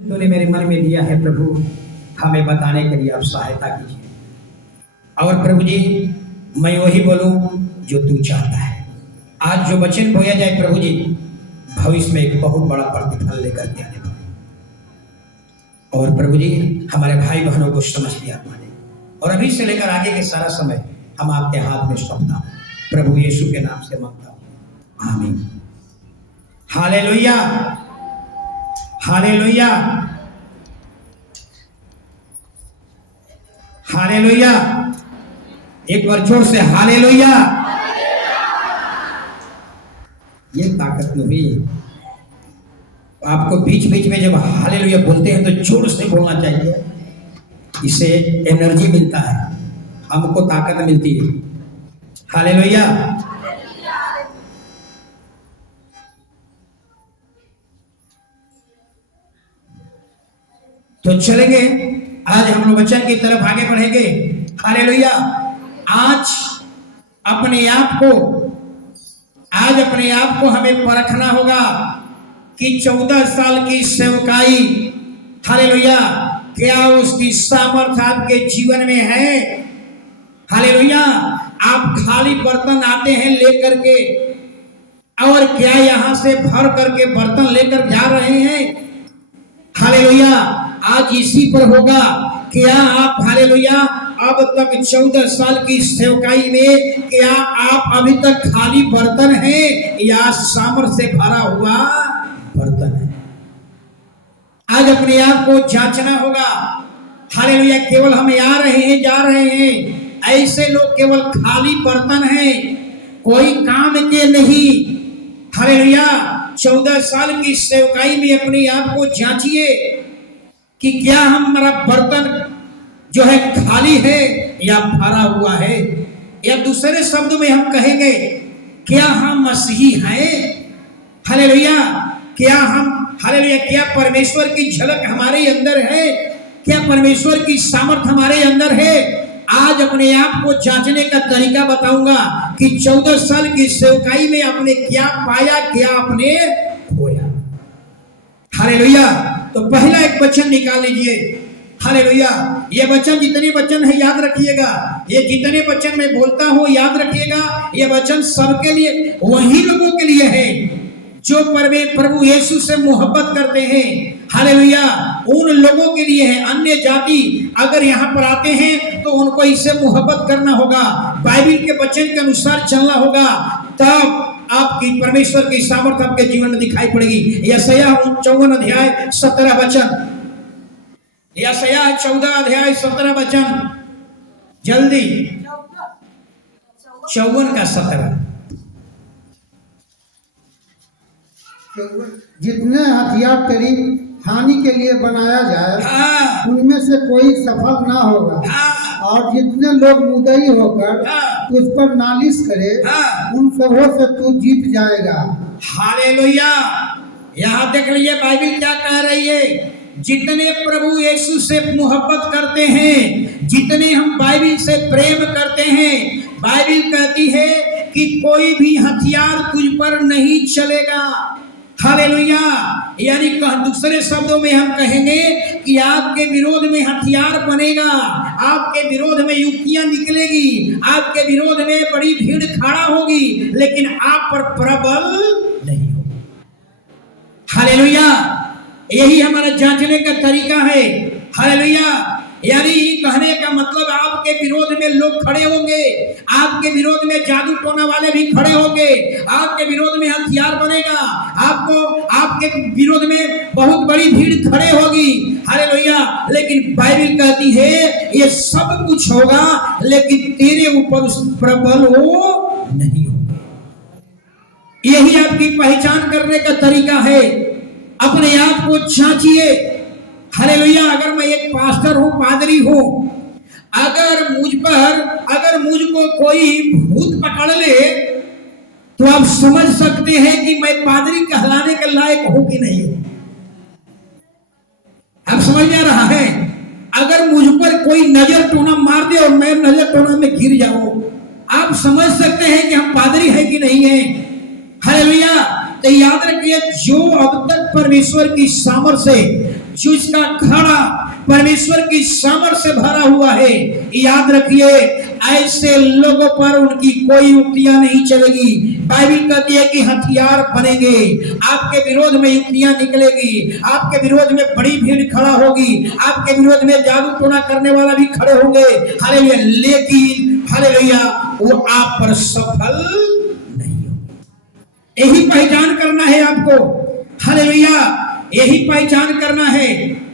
तूने मेरे मन में दिया है प्रभु, हमें बताने के लिए आप सहायता कीजिए। और प्रभु जी, मैं वही बोलूं जो तू चाहता है। आज जो वचन बोया जाए प्रभु जी, भविष्य में एक बहुत बड़ा प्रतिफल लेकर के आने वाला। और प्रभु जी, हमारे भाई बहनों को समझ दिया माने, और अभी से लेकर आगे के सारा समय हम आपके हाथ में सौंपता हूं, प्रभु यीशु के नाम से मांगता हूं, आमीन। Hallelujah, hallelujah, hallelujah. एक बार जोर से हालेलुया। ये ताकत में हुई। आपको बीच बीच में जब हालेलुया बोलते हैं तो जोर से बोलना चाहिए, इससे एनर्जी मिलता है, हमको ताकत मिलती है। हालेलुया। तो चलेंगे, आज हम लोग वचन की तरफ आगे बढ़ेंगे। हालेलुया। आज अपने आप को हमें परखना होगा कि 14 साल की सेवकाई, हालेलुया, क्या उसकी सामर्थ्य आपके जीवन में है? हालेलुया। आप खाली बर्तन आते हैं लेकर के, और क्या यहां से भर करके बर्तन लेकर जा रहे हैं? हालेलुया। आज इसी पर होगा, क्या आप, हालेलुया, अब तक 14 साल की सेवकाई में क्या आप अभी तक खाली बर्तन हैं या सामर्थ्य से भरा हुआ बर्तन है? आज अपने आप को जांचना होगा। हालेलुया। केवल हम आ रहे हैं, जा रहे हैं, ऐसे लोग केवल खाली बर्तन हैं, कोई काम के नहीं। हालेलुया। 14 साल की सेवकाई में अपने आप को जांचिए कि क्या हमारा बर्तन जो है खाली है या भरा हुआ है, या दूसरे शब्द में हम कहेंगे, क्या हम मसीही हैं? हालेलुया। क्या हम, हालेलुया, क्या परमेश्वर की झलक हमारे अंदर है? क्या परमेश्वर की सामर्थ हमारे अंदर है? आज अपने आप को जांचने का तरीका बताऊंगा कि 14 साल की सेवकाई में आपने क्या पाया, क्या आपने खोया। हालेलुया। तो पहला एक वचन निकाल लीजिए। हालेलुया। ये वचन, जितने वचन है याद रखिएगा, ये जितने वचन मैं बोलता हूं याद रखिएगा, ये वचन सबके लिए, वही लोगों के लिए है जो प्रभु यीशु से मोहब्बत करते हैं। हालेलुया। उन लोगों के लिए है। अन्य जाति अगर यहाँ पर आते हैं तो उनको इससे मोहब्बत करना होगा, बाइबल के वचन के अनुसार चलना होगा, तब आपकी परमेश्वर की सामर्थ्य आपके जीवन में दिखाई पड़ेगी। यशायाह 54 अध्याय 17 वचन, यशायाह 14 अध्याय 17 वचन, जल्दी, 54 का 17। जितने हथियार तेरी हानि के लिए बनाया जाए, उनमें से कोई सफल ना होगा, और जितने लोग मुद्दई होकर तुझ पर नालिश करे, उन सबों से तू जीत जाएगा। हालेलुया। यहाँ देख लीजिए बाइबल क्या कह रही है। जितने प्रभु यीशु से मोहब्बत करते हैं, जितने हम बाइबल से प्रेम करते हैं, बाइबल कहती है कि कोई भी हथियार तुझ पर नहीं चलेगा। हालेलुया। यानी दूसरे शब्दों में हम कहेंगे कि आपके विरोध में हथियार बनेगा, आपके विरोध में युक्तियां निकलेगी, आपके विरोध में बड़ी भीड़ खड़ा होगी, लेकिन आप पर प्रबल नहीं होगा। हालेलुया। यही हमारा जांचने का तरीका है। हालेलुया। यानी कहने का मतलब, आपके विरोध में लोग खड़े होंगे, आपके विरोध में जादू टोना वाले भी खड़े होंगे, आपके विरोध में हथियार बनेगा, आपके विरोध में बहुत बड़ी भीड़ खड़े होगी। हालेलुया। लेकिन बाइबल कहती है ये सब कुछ होगा, लेकिन तेरे ऊपर उस प्रबल वो नहीं होगा। यही आपकी पहचान करने का तरीका है। अपने आप को जांचिए। हालेलुया। अगर मैं एक पास्टर हूं, पादरी हूं, अगर मुझको कोई भूत पकड़ ले तो आप समझ सकते हैं कि मैं पादरी कहलाने के लायक हूं कि नहीं। आप समझ में आ रहा है? अगर मुझ पर कोई नजर टोना मार दे और मैं नजर टोना में गिर जाऊं, आप समझ सकते हैं कि हम पादरी हैं कि नहीं है। हालेलुया। तो याद रखिए, जो अब तक परमेश्वर की सामर्थ से जो इसका घड़ा परमेश्वर की सामर्थ से भरा हुआ है। याद रखिए, ऐसे लोगों पर उनकी कोई युक्तियां नहीं चलेगी। बाइबल कहती है कि हथियार बनेंगे, आपके विरोध में युक्तियां निकलेगी, आपके विरोध में बड़ी भीड़ खड़ा होगी, आपके विरोध में जादू टोना करने वाला भी खड़े होंगे। हालेलुया। लेकिन हालेलुया, वो आप पर सफल नहीं होगा। यही पहचान करना है आपको। हालेलुया, यही पहचान करना है।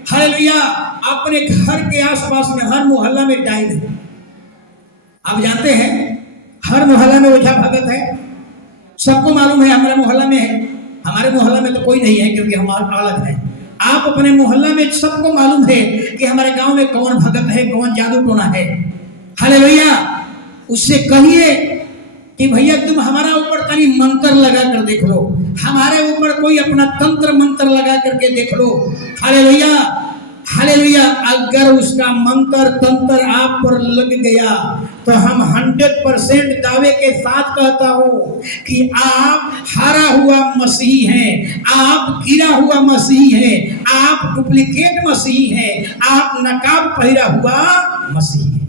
हालेलुया। अपने घर के आसपास में हर मोहल्ला में डाइन है। आप जानते हैं हर मोहल्ला में ओझा भगत है, सबको मालूम है। हमारे मोहल्ला में है, हमारे मोहल्ला में तो कोई नहीं है क्योंकि हम अलग है। आप अपने मोहल्ला में सबको मालूम है कि हमारे गांव में कौन भगत है, कौन जादू टोना है। हालेलुया। उससे कहिए कि भैया तुम हमारा ऊपर तनी मंत्र लगा कर देख लो, हमारे ऊपर कोई अपना तंत्र मंत्र लगा करके देख लो। हालेलुया। हालेलुया। अगर उसका मंत्र तंत्र आप पर लग गया तो हम 100% दावे के साथ कहता हूं कि आप हारा हुआ मसीही हैं, आप गिरा हुआ मसीही हैं, आप डुप्लीकेट मसीही हैं, आप नकाब पहरा हुआ मसीही हैं।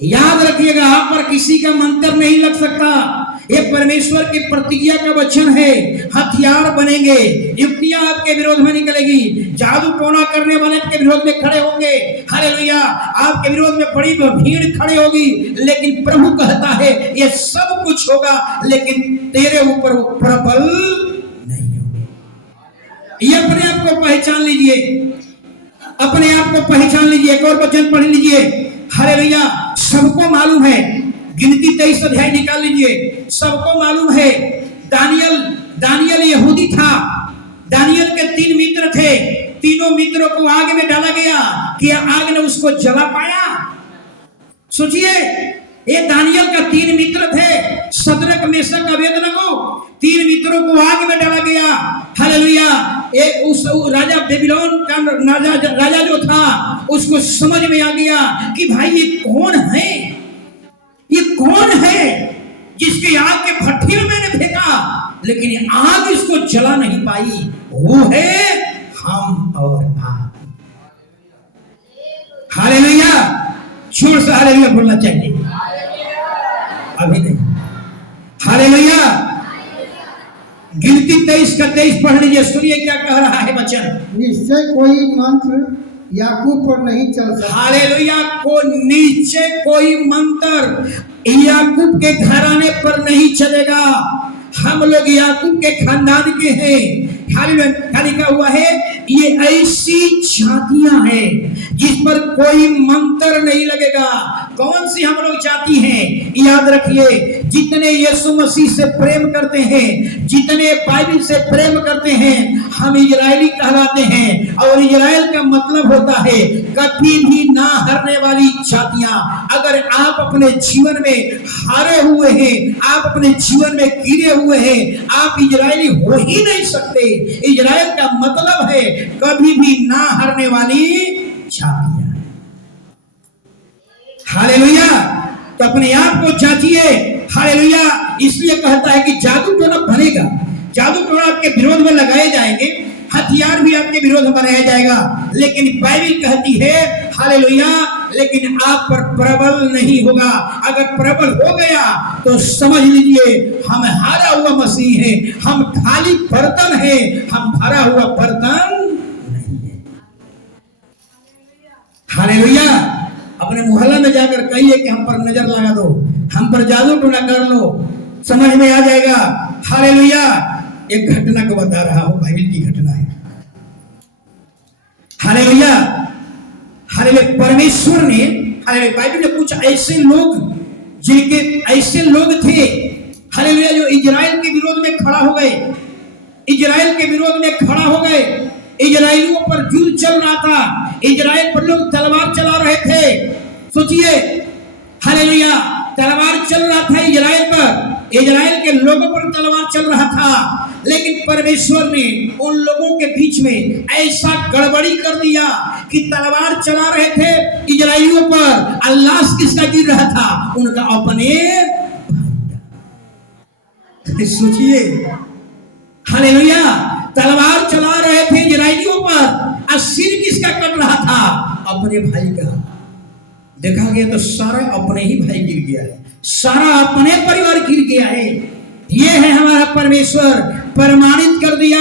याद रखिएगा, आप पर किसी का मंत्र नहीं लग सकता। ये परमेश्वर की प्रतिज्ञा का वचन है। हथियार बनेंगे, युक्तियां आपके विरोध में निकलेगी, जादू टोना करने वाले आपके विरोध में खड़े होंगे। हालेलुया। आपके विरोध में बड़ी भीड़ खड़ी होगी, लेकिन प्रभु कहता है ये सब कुछ होगा, लेकिन तेरे ऊपर वो प्रबल नहीं होगा। ये अपने आप को पहचान लीजिए, अपने आप को पहचान लीजिए। एक और वचन पढ़ लीजिए। हालेलुया। सबको मालूम है, गिनती 23 अध्याय निकाल लीजिए। सबको मालूम है दानियल यहूदी था। दानियल के 3 मित्र थे, तीनों मित्रों को आग में डाला गया कि आग ने उसको जला पाया। सोचिए, ये दानियल का 3 मित्र थे, शद्रक मेशक अबेदनगो, 3 मित्रों को आग में डाला गया। हालेलुया। एक उस राजा बेबीलोन का राजा जो था, उसको समझ में आ गया कि भाई ये कौन है, ये कौन है जिसके आग के भट्ठी में मैंने फेंका लेकिन आग इसको जला नहीं पाई। वो है हम और आप। हालेलुया। जोर से हालेलुया बोलना चाहिए। अभी नहीं। हालेलुया। गिनती 23 का 23 पढ़ लीजिए, सुनिए क्या कह रहा है वचन। निश्चय कोई मंत्र याकूब पर नहीं चल सकता। हालेलुया। को नीचे कोई मंत्र याकूब के घराने पर नहीं चलेगा। हम लोग याकूब के खानदान के हैं। हालेलुया। लिखा हुआ है ये ऐसी जातियां हैं जिस पर कोई मंत्र नहीं लगेगा। कौन सी हम लोग जाति हैं? याद रखिए, जितने यीशु मसीह से प्रेम करते हैं, जितने बाइबल से प्रेम करते हैं, हम इजरायली कहलाते हैं। और इजराइल का मतलब होता है कभी भी ना हारने वाली जातियां। अगर आप अपने जीवन में हारे हुए हैं, आप अपने जीवन में गिरे हुए हैं, आप इजरायली हो ही नहीं सकते। इजराइल का मतलब है कभी भी ना हारने वाली जातियां। हालेलुया। तो अपने आप को जांचिए। हालेलुया। इसलिए कहता है कि जादू टोना बनेगा, जादू टोना आपके विरोध में लगाए जाएंगे, हथियार भी आपके विरोध में बनाया जाएगा, लेकिन बाइबल कहती है हालेलुया, लेकिन आप पर प्रबल नहीं होगा। अगर प्रबल हो गया तो समझ लीजिए हम हारा हुआ मसीह है, हम खाली बर्तन है, हम भरा हुआ बर्तन नहीं है। हालेलुया। अपने मोहल्ला में जाकर कहिए कि हम पर नजर लगा दो, हम पर जादू टोना कर लो, समझ में आ जाएगा। हालेलुया। एक घटना को बता रहा हूं, बाइबल की घटना है। हालेलुया। हालेलुया। परमेश्वर ने, हालेलुया, बाइबल में कुछ ऐसे लोग, जिनके ऐसे लोग थे, हालेलुया, जो इजराइल के विरोध में खड़ा हो गए, इजराइल के विरोध में खड़ा हो गए। इजराइलियों पर युद्ध चल रहा था, इजराइल पर लोग तलवार चला रहे थे। सोचिए, हालेलुया, तलवार चल रहा था इजराइल पर, इजराइल के लोगों पर तलवार चल रहा था, लेकिन परमेश्वर ने उन लोगों के बीच में ऐसा गड़बड़ी कर दिया कि तलवार चला रहे थे इजराइलियों पर, अल्लाह किसका गिर रहा था? उनका अपने। सोचिए, हालेलुया, तलवार चला रहे थे इजराइलियों पर, अपने भाई का। देखा गया तो सारा अपने ही भाई गिर गया है, सारा अपने परिवार गिर गया है। ये है हमारा परमेश्वर, प्रमाणित कर दिया।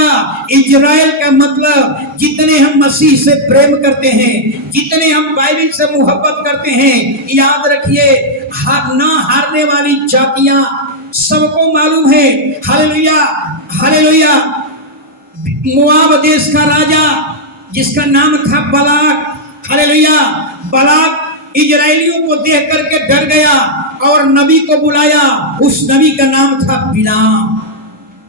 इजराइल का मतलब जितने हम मसीह से प्रेम करते हैं, जितने हम बाइबल से मोहब्बत करते हैं, याद रखिए ना हारने वाली जातियां सबको मालूम है। Hallelujah hallelujah. मोआब देश का राजा जिसका नाम था बलाक, हालेलुया, बलाक इजराइलियों को देख करके डर गया और नबी को बुलाया। उस नबी का नाम था बिलाम,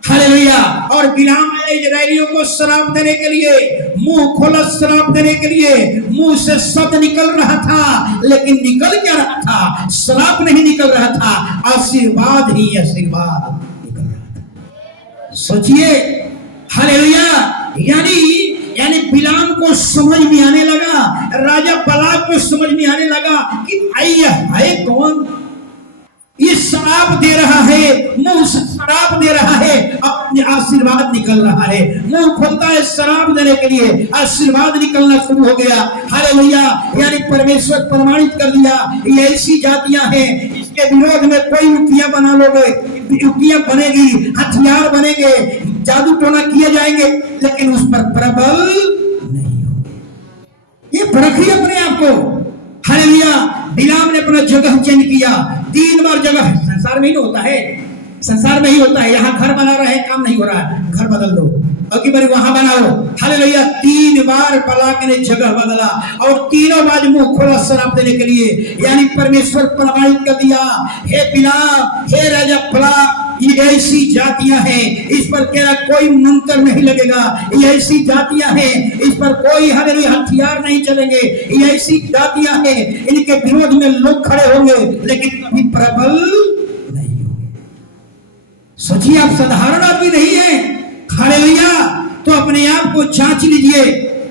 हालेलुया। और बिलाम इजराइलियों को श्राप देने के लिए, मुंह खोला श्राप देने के लिए, मुंह से शब्द निकल रहा था, लेकिन निकल क्या रहा था? श्राप नहीं निकल रहा था, आशीर्वाद ही आशीर्वाद निकल रहा था। सोचिए, हालेलुया। यानी बिलाम को समझ में आने लगा, राजा बलाक को समझ में आने लगा कि भाई है कौन, ये शराब दे रहा है, मुंह से शराब दे रहा है, अपने आशीर्वाद निकल रहा है। मुंह खोलता है शराब देने के लिए, आशीर्वाद निकलना शुरू हो गया। हालेलुया। यानी परमेश्वर प्रमाणित कर दिया, ये ऐसी जातियां हैं इसके विरोध में कोई युक्तियां बना लोगे, युक्तियां बनेगी, हथियार बनेंगे, जादू टोना किए जाएंगे, लेकिन उस पर प्रबल नहीं होंगे। ये परखिए अपने आप को। हालेलुया। बिलाम ने अपना जगह चेंज किया, 3 बार जगह। संसार में ही होता है, संसार में ही होता है। यहाँ घर बना रहे हैं, काम नहीं हो रहा है, घर बदल दो, अगली बार वहां बनाओ। हालेलुया। 3 बार बलाक ने जगह बदला और तीनों बार मुंह खोला शराब देने के लिए। यानी परमेश्वर प्रमाणित कर दिया, हे बिलाम, हे राजा बलाक, ये ऐसी जातियां हैं, इस पर तेरा कोई मंत्र नहीं लगेगा। ये ऐसी जातियां हैं, इस पर कोई हथियार नहीं चलेंगे। ये ऐसी जातियां हैं, इनके विरोध में लोग खड़े होंगे, लेकिन कभी प्रबल नहीं होंगे। सोचिए, आप साधारण आदमी नहीं है। हालेलुया। तो अपने आप को जांच लीजिए,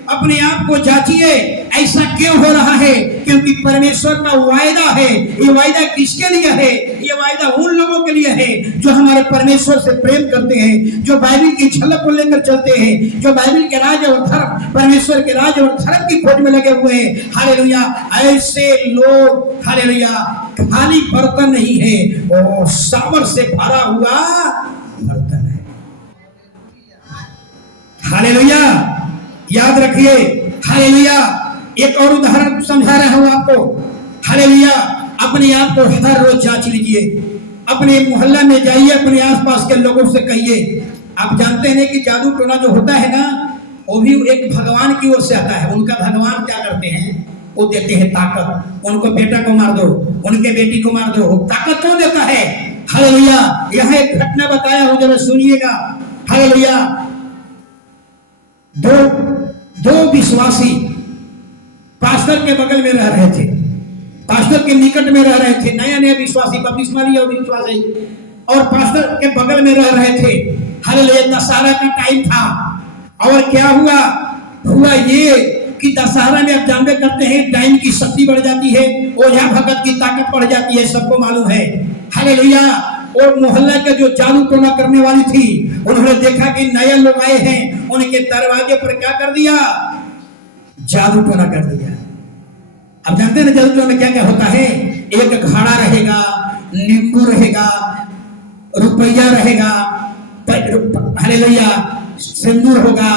अपने आप को जांचिए, ऐसा क्यों हो रहा है? क्योंकि परमेश्वर का वायदा है। ये वायदा किसके लिए है? ये वायदा उन लोगों के लिए है जो हमारे परमेश्वर से प्रेम करते हैं, जो बाइबल की झलक को लेकर चलते हैं, जो बाइबल के राज और धर्म, परमेश्वर के राज और धर्म की खोज में लगे हुए हैं। हालेलुया। ऐसे लोग, हालेलुया, खाली बर्तन नहीं है, वो सावर से भरा हुआ बर्तन है। हालेलुया। याद रखिए, हालेलुया। एक और उदाहरण समझा रहा हूं आपको। हालेलुया। अपने आप को हर रोज जांच लीजिए, अपने मोहल्ला में जाइए, अपने आसपास के लोगों से कहिए। आप जानते हैं कि जादू टोना जो होता है ना, वो भी एक भगवान की ओर से आता है। उनका भगवान क्या करते हैं? वो देते हैं ताकत। उनको बेटा को मार दो, उनके बेटी को मार दो, ताकत कौन देता है? हालेलुया। यह एक घटना बताया हूं, जरा सुनिएगा। हालेलुया। दो विश्वासी पास्टर के बगल में रह रहे थे, पास्टर के निकट में रह रहे थे। नया नया विश्वासी, बपतिस्मा लिया विश्वासी, और पास्टर के बगल में रह रहे थे। हालेलुया। दशहरा का टाइम था और क्या हुआ ये कि दशहरा में आप जानते करते हैं टाइम की शक्ति बढ़ जाती है, ओझा भगत की ताकत बढ़ जाती है, सबको मालूम है। हालेलुया। और मोहल्ला के जो जादू टोना करने वाली थी, उन्होंने देखा कि नए लोग आए हैं, उनके दरवाजे पर क्या कर दिया? जादू टोना कर दिया। अब जानते हैं जादू टोना में क्या क्या होता है? एक घड़ा रहेगा, नींबू रहेगा, रुपया रहेगा, हालेलुया, सिंदूर होगा,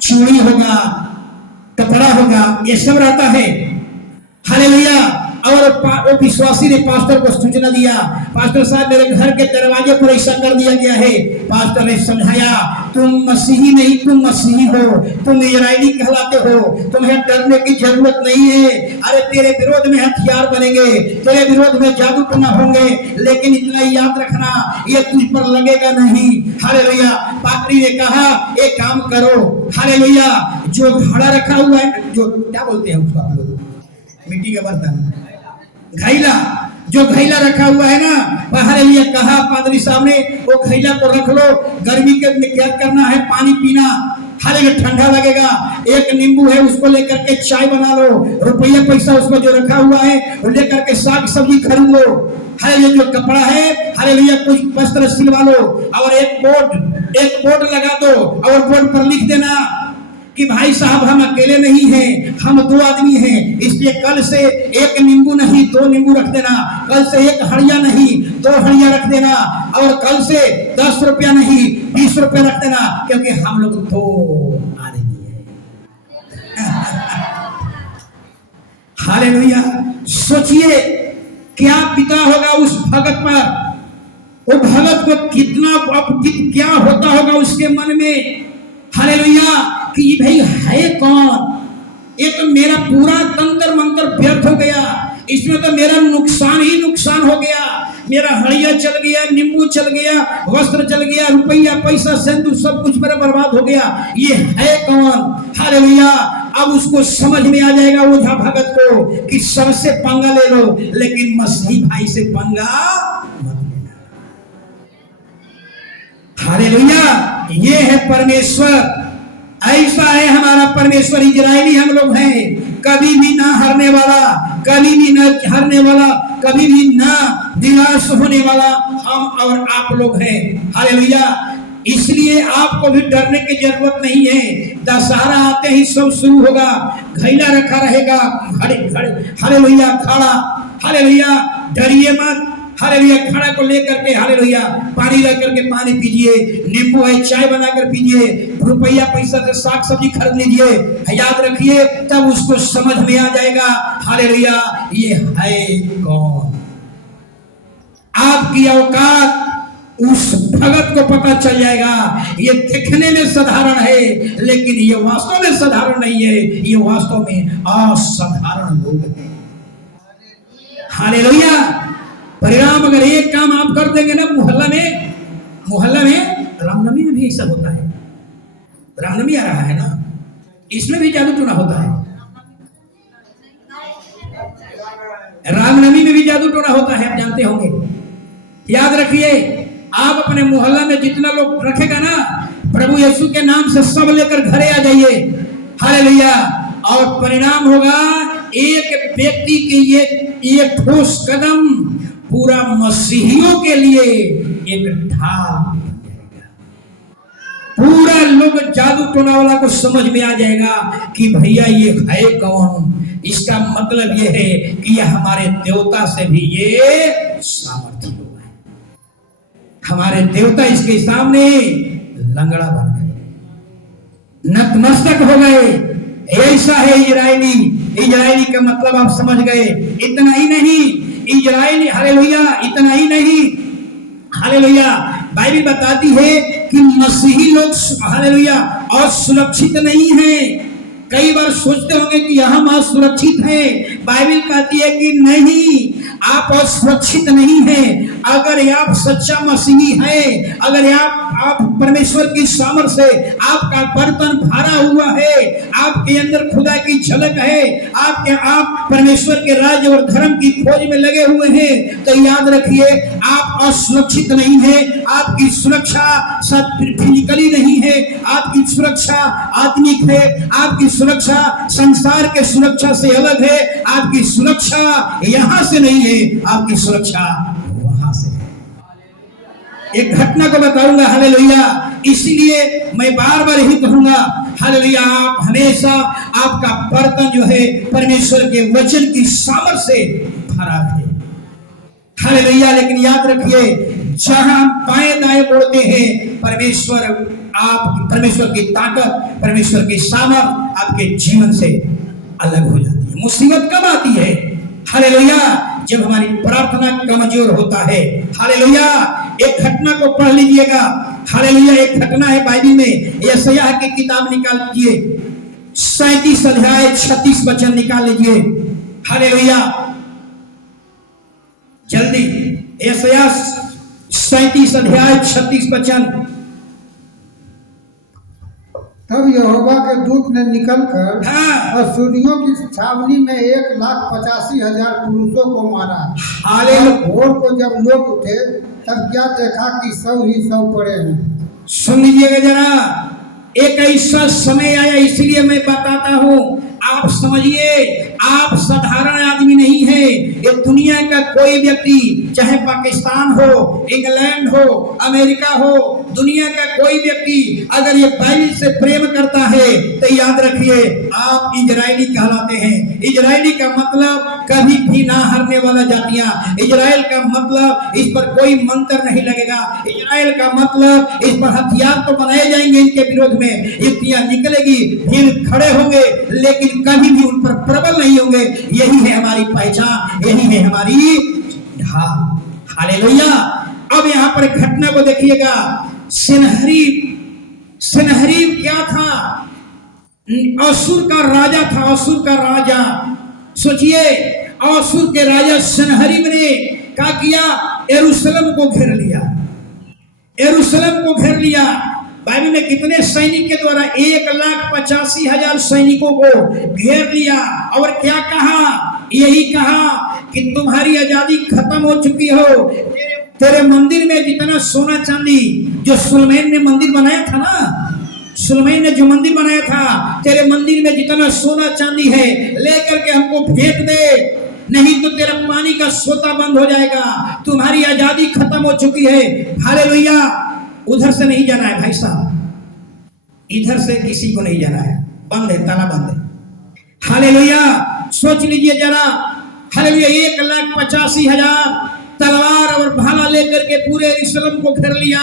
चूड़ी होगा, कपड़ा होगा, ये सब रहता है। हालेलुया। और वो विश्वासी ने पास्टर को सूचना दिया, पास्टर साहब मेरे घर के दरवाजे पर ऐसा कर दिया गया है। पास्टर ने समझाया, तुम मसीही नहीं, तुम मसीही हो, तुम इजरायली कहलाते हो, तुम्हें डरने की जरूरत नहीं है। अरे तेरे विरोध में हथियार बनेंगे, तेरे विरोध में जादू टोना होंगे, लेकिन इतना याद रखना, ये तुझ पर लगेगा नहीं। हालेलुया। पादरी ने कहा, एक काम करो, हालेलुया, जो घड़ा रखा हुआ है, जो क्या बोलते हैं उसको आप लोग, मिट्टी का बर्तन, घैला, जो घैला रखा हुआ है ना, हालेलुया, कहा पादरी साहब ने, वो घैला को रख लो, गर्मी के में क्या करना है? पानी पीना। हालेलुया। ठंडा लगेगा, एक नींबू है उसको लेकर के चाय बना लो, रुपया पैसा उसमें जो रखा हुआ है वो लेकर के साग सब्जी खरीद लो। हालेलुया। जो कपड़ा है, हालेलुया, कुछ वस्त्र सिलवा लो, और एक बोर्ड लगा दो, और बोर्ड पर लिख देना, कि भाई साहब हम अकेले नहीं हैं, हम 2 आदमी हैं, इसलिए कल से 1 नींबू नहीं 2 नींबू रख देना, कल से 1 हड़िया नहीं 2 हड़िया रख देना, और कल से 10 रुपया नहीं 20 रुपया रख देना, क्योंकि हम लोग 2 आदमी हैं। हालेलुया। सोचिए क्या पिता होगा उस भगत पर, वो भगत को कितना क्या होता होगा उसके मन में। हालेलुया कि भाई है कौन, ये तो मेरा पूरा तंत्र मंत्र व्यर्थ हो गया, इसमें तो मेरा नुकसान ही नुकसान हो गया, मेरा हड़िया चल गया, नींबू चल गया, वस्त्र चल गया, रुपया पैसा सिंदूर सब कुछ मेरा बर्बाद हो गया, ये है कौन। हालेलुया। अब उसको समझ में आ जाएगा ओझा भगत को कि सबसे पंगा ले लो, लेकिन मसीही भाई से पंगा मत लेना। हालेलुया। ये है परमेश्वर, ऐसा है हमारा परमेश्वर। इजरायली हम लोग हैं, कभी भी ना हारने वाला, कभी भी ना हारने वाला, कभी भी ना निराश होने वाला हम और आप लोग हैं। हालेलुया। इसलिए आपको भी डरने की जरूरत नहीं है। दशहरा आते ही सब शुरू होगा, घैला रखा रहेगा, हालेलुया खड़ा, हालेलुया डरिए मत, हालेलुया खड़ा को लेकर के, हालेलुया पानी लेकर के पानी पीजिए, नींबू है चाय बनाकर पीजिए, रुपया पैसा से साग सब्जी खरीद लीजिए, याद रखिए तब उसको समझ में आ जाएगा। हालेलुया ये है कौन। आपकी औकात उस भगत को पता चल जाएगा। ये दिखने में साधारण है, लेकिन ये वास्तव में साधारण नहीं है, ये वास्तव में असाधारण लोग हैं। हालेलुया। परिणाम अगर एक काम आप कर देंगे ना, मोहल्ला में रामनवमी में भी ऐसा होता है। रामनवमी आ रहा है ना, इसमें भी जादू टोना होता है। रामनवमी में भी जादू टोना होता है, आप जानते होंगे। याद रखिए, आप अपने मोहल्ला में जितना लोग रखेगा ना, प्रभु यीशु के नाम से सब लेकर घरे आ जाइए। हालेलुया। और परिणाम होगा एक व्यक्ति के ये ठोस कदम पूरा मसीहियों के लिए एक ढाल बन जाएगा। पूरा लोग जादू टोना वाला को समझ में आ जाएगा कि भैया ये है कौन। इसका मतलब ये है कि ये हमारे देवता से भी ये सामर्थ्य हुआ है। हमारे देवता इसके सामने लंगड़ा बन गए, नतमस्तक हो गए। ऐसा है इजरायली का मतलब आप समझ गए। इतना ही नहीं, इजरायली, हालेलुया, इतना ही नहीं, हालेलुया, बाइबल बताती है कि मसीही लोग, हालेलुया, और सुरक्षित नहीं है। कई बार सोचते होंगे कि हम असुरक्षित हैं। बाइबल कहती है कि नहीं, आप असुरक्षित नहीं हैं। अगर आप सच्चा मसीही हैं, अगर आप परमेश्वर की सामर्थ से आपका बर्तन भरा हुआ है, आपके अंदर खुदा की झलक है, आप परमेश्वर के राज्य और धर्म की खोज में लगे हुए हैं, तो याद रखिए आप असुरक्षित नहीं हैं। आपकी सुरक्षा सब फिजिकली नहीं है, आपकी सुरक्षा आत्मिक है, आपकी सुरक्षा संसार के सुरक्षा से अलग है। आपकी सुरक्षा यहाँ से नहीं है, आपकी सुरक्षा वहां से है। एक घटना को बताऊंगा, हालेलुया। इसलिए मैं बार बार यही कहूंगा, हालेलुया, आप हमेशा आपका बर्तन जो है परमेश्वर के वचन की सामर्थ से भरा रहे। हालेलुया। लेकिन याद रखिए, जहां बाएं दाएं बोलते हैं, परमेश्वर की ताकत, परमेश्वर की सामर्थ आपके जीवन से अलग हो जाती है। मुसीबत कब आती है? हालेलुया, जब हमारी प्रार्थना कमजोर होता है। हालेलुया। एक घटना को पढ़ लीजिएगा। हालेलुया। एक घटना है बाइबल में, यशायाह की किताब निकाल लीजिए, 37 अध्याय 36 वचन निकाल लीजिए। हालेलुया, जल्दी। यशायाह 37 अध्याय 36 वचन। तब यहोवा के दूत ने निकलकर अश्शूरियों की छावनी में 1,85,000 पुरुषों को मारा। भोर को जब लोग उठे तब क्या देखा कि 100 ही 100 पड़े हैं। सुन लीजिएगा जरा, एक ऐसा समय आया, इसलिए मैं बताता हूँ, आप समझिए, आप साधारण आदमी नहीं है। ये दुनिया का कोई व्यक्ति, चाहे पाकिस्तान हो, इंग्लैंड हो, अमेरिका हो, दुनिया का कोई व्यक्ति अगर ये बाइबल से प्रेम करता है तो याद रखिए आप इजरायली कहलाते हैं। इजरायली का मतलब कभी भी ना हारने वाला जातियां। इजराइल का मतलब इस पर कोई मंत्र नहीं लगेगा। इजराइल का मतलब इस पर हथियार तो बनाए जाएंगे, इनके विरोध में युक्तियां निकलेगी, फिर खड़े होंगे, लेकिन कभी भी उन पर प्रबल नहीं होंगे। यही है हमारी पहचान, यही है हमारी ढाल। हालेलुया। अब यहाँ पर घटना को देखिएगा। सनहरीब क्या था? असुर का राजा था। असुर का राजा, सोचिए, असुर के राजा सनहरीब ने क्या किया? यरूशलेम को घेर लिया। यरूशलेम को घेर लिया। बाइबल में कितने सैनिक के द्वारा? 1,85,000 सैनिकों को घेर लिया। और क्या कहा? यही कहा कि तुम्हारी आजादी खत्म हो चुकी हो। तेरे मंदिर में जितना सोना चांदी, जो सुलेमान ने मंदिर बनाया था ना, सुलेमान ने जो मंदिर बनाया था, तेरे मंदिर में जितना सोना चांदी है लेकर के हमको भेंट दे, नहीं तो तेरा पानी का सोता बंद हो जाएगा। तुम्हारी आजादी खत्म हो चुकी है। हालेलुया। उधर से नहीं जाना है भाई साहब, इधर से किसी को नहीं जाना है, बंद है, ताला बंद है। हालेलुया। सोच लीजिए जरा। हालेलुया। 1,85,000 तलवार और भाला लेकर के पूरे यरूशलेम को घेर लिया।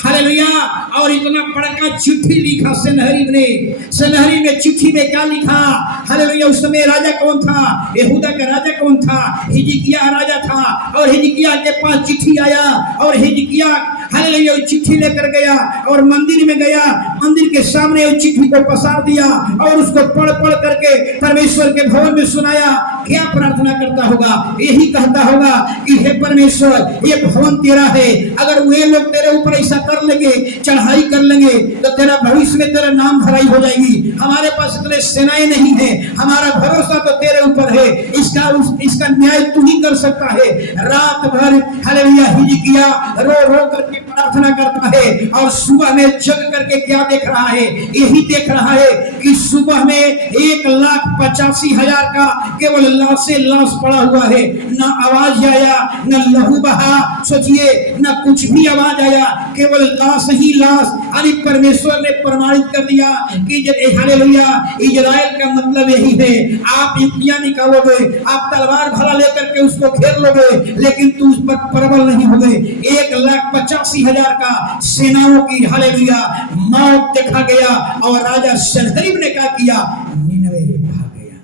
हालेलुया। और इतना बड़ा चिट्ठी लिखा सनहरीब ने। सनहरीब ने चिट्ठी में क्या लिखा? हालेलुया। उस समय राजा कौन था? यहूदा का राजा कौन था? हिजकिय्याह राजा था। और हिजकिय्याह के पास चिट्ठी आया और हिजकिय्याह हालेलुया चिट्ठी लेकर गया और मंदिर में गया। मंदिर के सामने उस चिट्ठी को पसार दिया और उसको पढ़ पढ़ करके परमेश्वर के भवन में सुनाया। क्या प्रार्थना करता होगा? यही कहता होगा कि हे परमेश्वर, ये भवन तेरा है। अगर वे लोग तेरे ऊपर ऐसा कर लेंगे, चढ़ाई कर लेंगे, तो तेरा भविष्य में तेरा नाम धराई हो जाएगी। हमारे पास इतने सेनाएं नहीं है, हमारा भरोसा तो तेरे ऊपर है। इसका न्याय तू ही कर सकता है। रात भर हालेलुया हिजकिय्याह रो रो करके प्रार्थना करता है और सुबह में जग करके क्या देख रहा है? यही देख रहा है कि सुबह में 1,85,000 का केवल लाश से लाश पड़ा हुआ है। न आवाज आया, न लहू बहा, सोचिए, न कुछ भी आवाज आया, केवल लाश ही लाश। अरे परमेश्वर ने प्रमाणित कर दिया कि हालेलुया इजराइल का मतलब यही है। आप युक्तियां निकालोगे, आप तलवार भला लेकर के उसको घेर लोगे, लेकिन तू उस पर प्रबल नहीं होगे। 1,85,000 का सेनाओं की हालेलुया मौत देखा गया। और राजा सनहरीब ने क्या किया? निनवे भाग गया।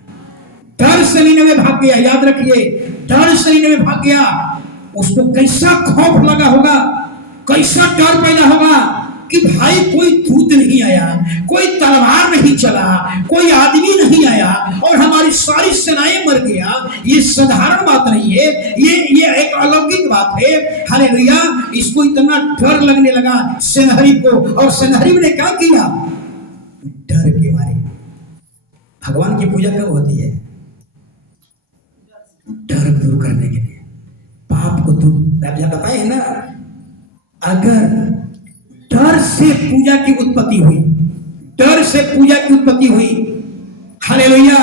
डर से निनवे भाग गया। याद रखिए, डर से निनवे भाग गया। उसको कैसा खौफ लगा होगा, कैसा डर पैदा होगा कि भाई कोई दूत नहीं आया, कोई तलवार नहीं चला, कोई आदमी नहीं आया और हमारी सारी सेनाएं मर गया। ये साधारण बात नहीं है, ये एक अलौकिक बात है। हालेलुया। इसको इतना डर लगने लगा सनहरीब को। और सनहरीब ने क्या किया? डर के मारे। भगवान की पूजा कब होती है? डर दूर करने के लिए, पाप को दूर बताए ना। अगर डर से पूजा की उत्पत्ति हुई, डर से पूजा की उत्पत्ति हुई, हालेलुया,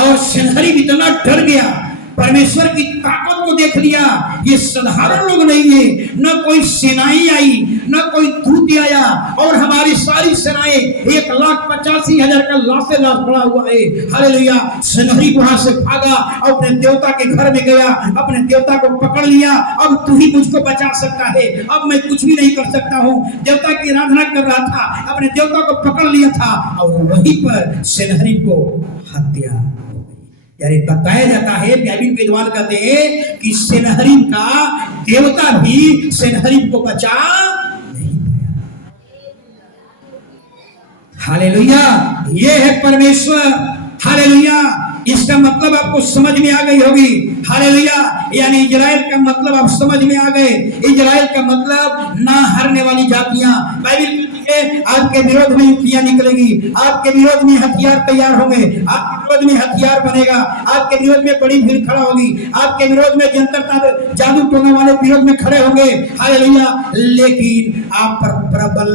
और सनहरीब इतना डर गया, परमेश्वर की ताकत को देख लिया। ये साधारण लोग नहीं है, न कोई सेनाएं आई, न कोई दूत आया, और हमारी सारी सेनाएं 1,85,000 का लाश से लाश पड़ा हुआ है। हालेलुया। सनहरीब वहां से भागा, अपने देवता के घर में गया, अपने देवता को पकड़ लिया। अब तू ही मुझको बचा सकता है, अब मैं कुछ भी नहीं कर सकता हूँ। देवता की आराधना कर रहा था, अपने देवता को पकड़ लिया था, और वहीं पर सनहरीब को हत्या। यानी बताया जाता है, बाइबल विद्वान कहते हैं कि सनहरीब का देवता भी सनहरीब को बचा नहीं पाया। हालेलुया। ये है परमेश्वर। हालेलुया। इसका मतलब आपको समझ में आ गई होगी। हालेलुया। यानी इजराइल का मतलब आप समझ में आ गए। इजराइल का मतलब ना हारने वाली जातियां। बाइबल आपके विरोध में युक्तियां निकलेगी, आपके विरोध में हथियार तैयार होंगे, आपके विरोध में हथियार बनेगा, आपके विरोध में बड़ी भीड़ खड़ा होगी, आपके विरोध में जंतर जादू टोना वाले विरोध में खड़े होंगे। हालेलुया। लेकिन आप पर प्रबल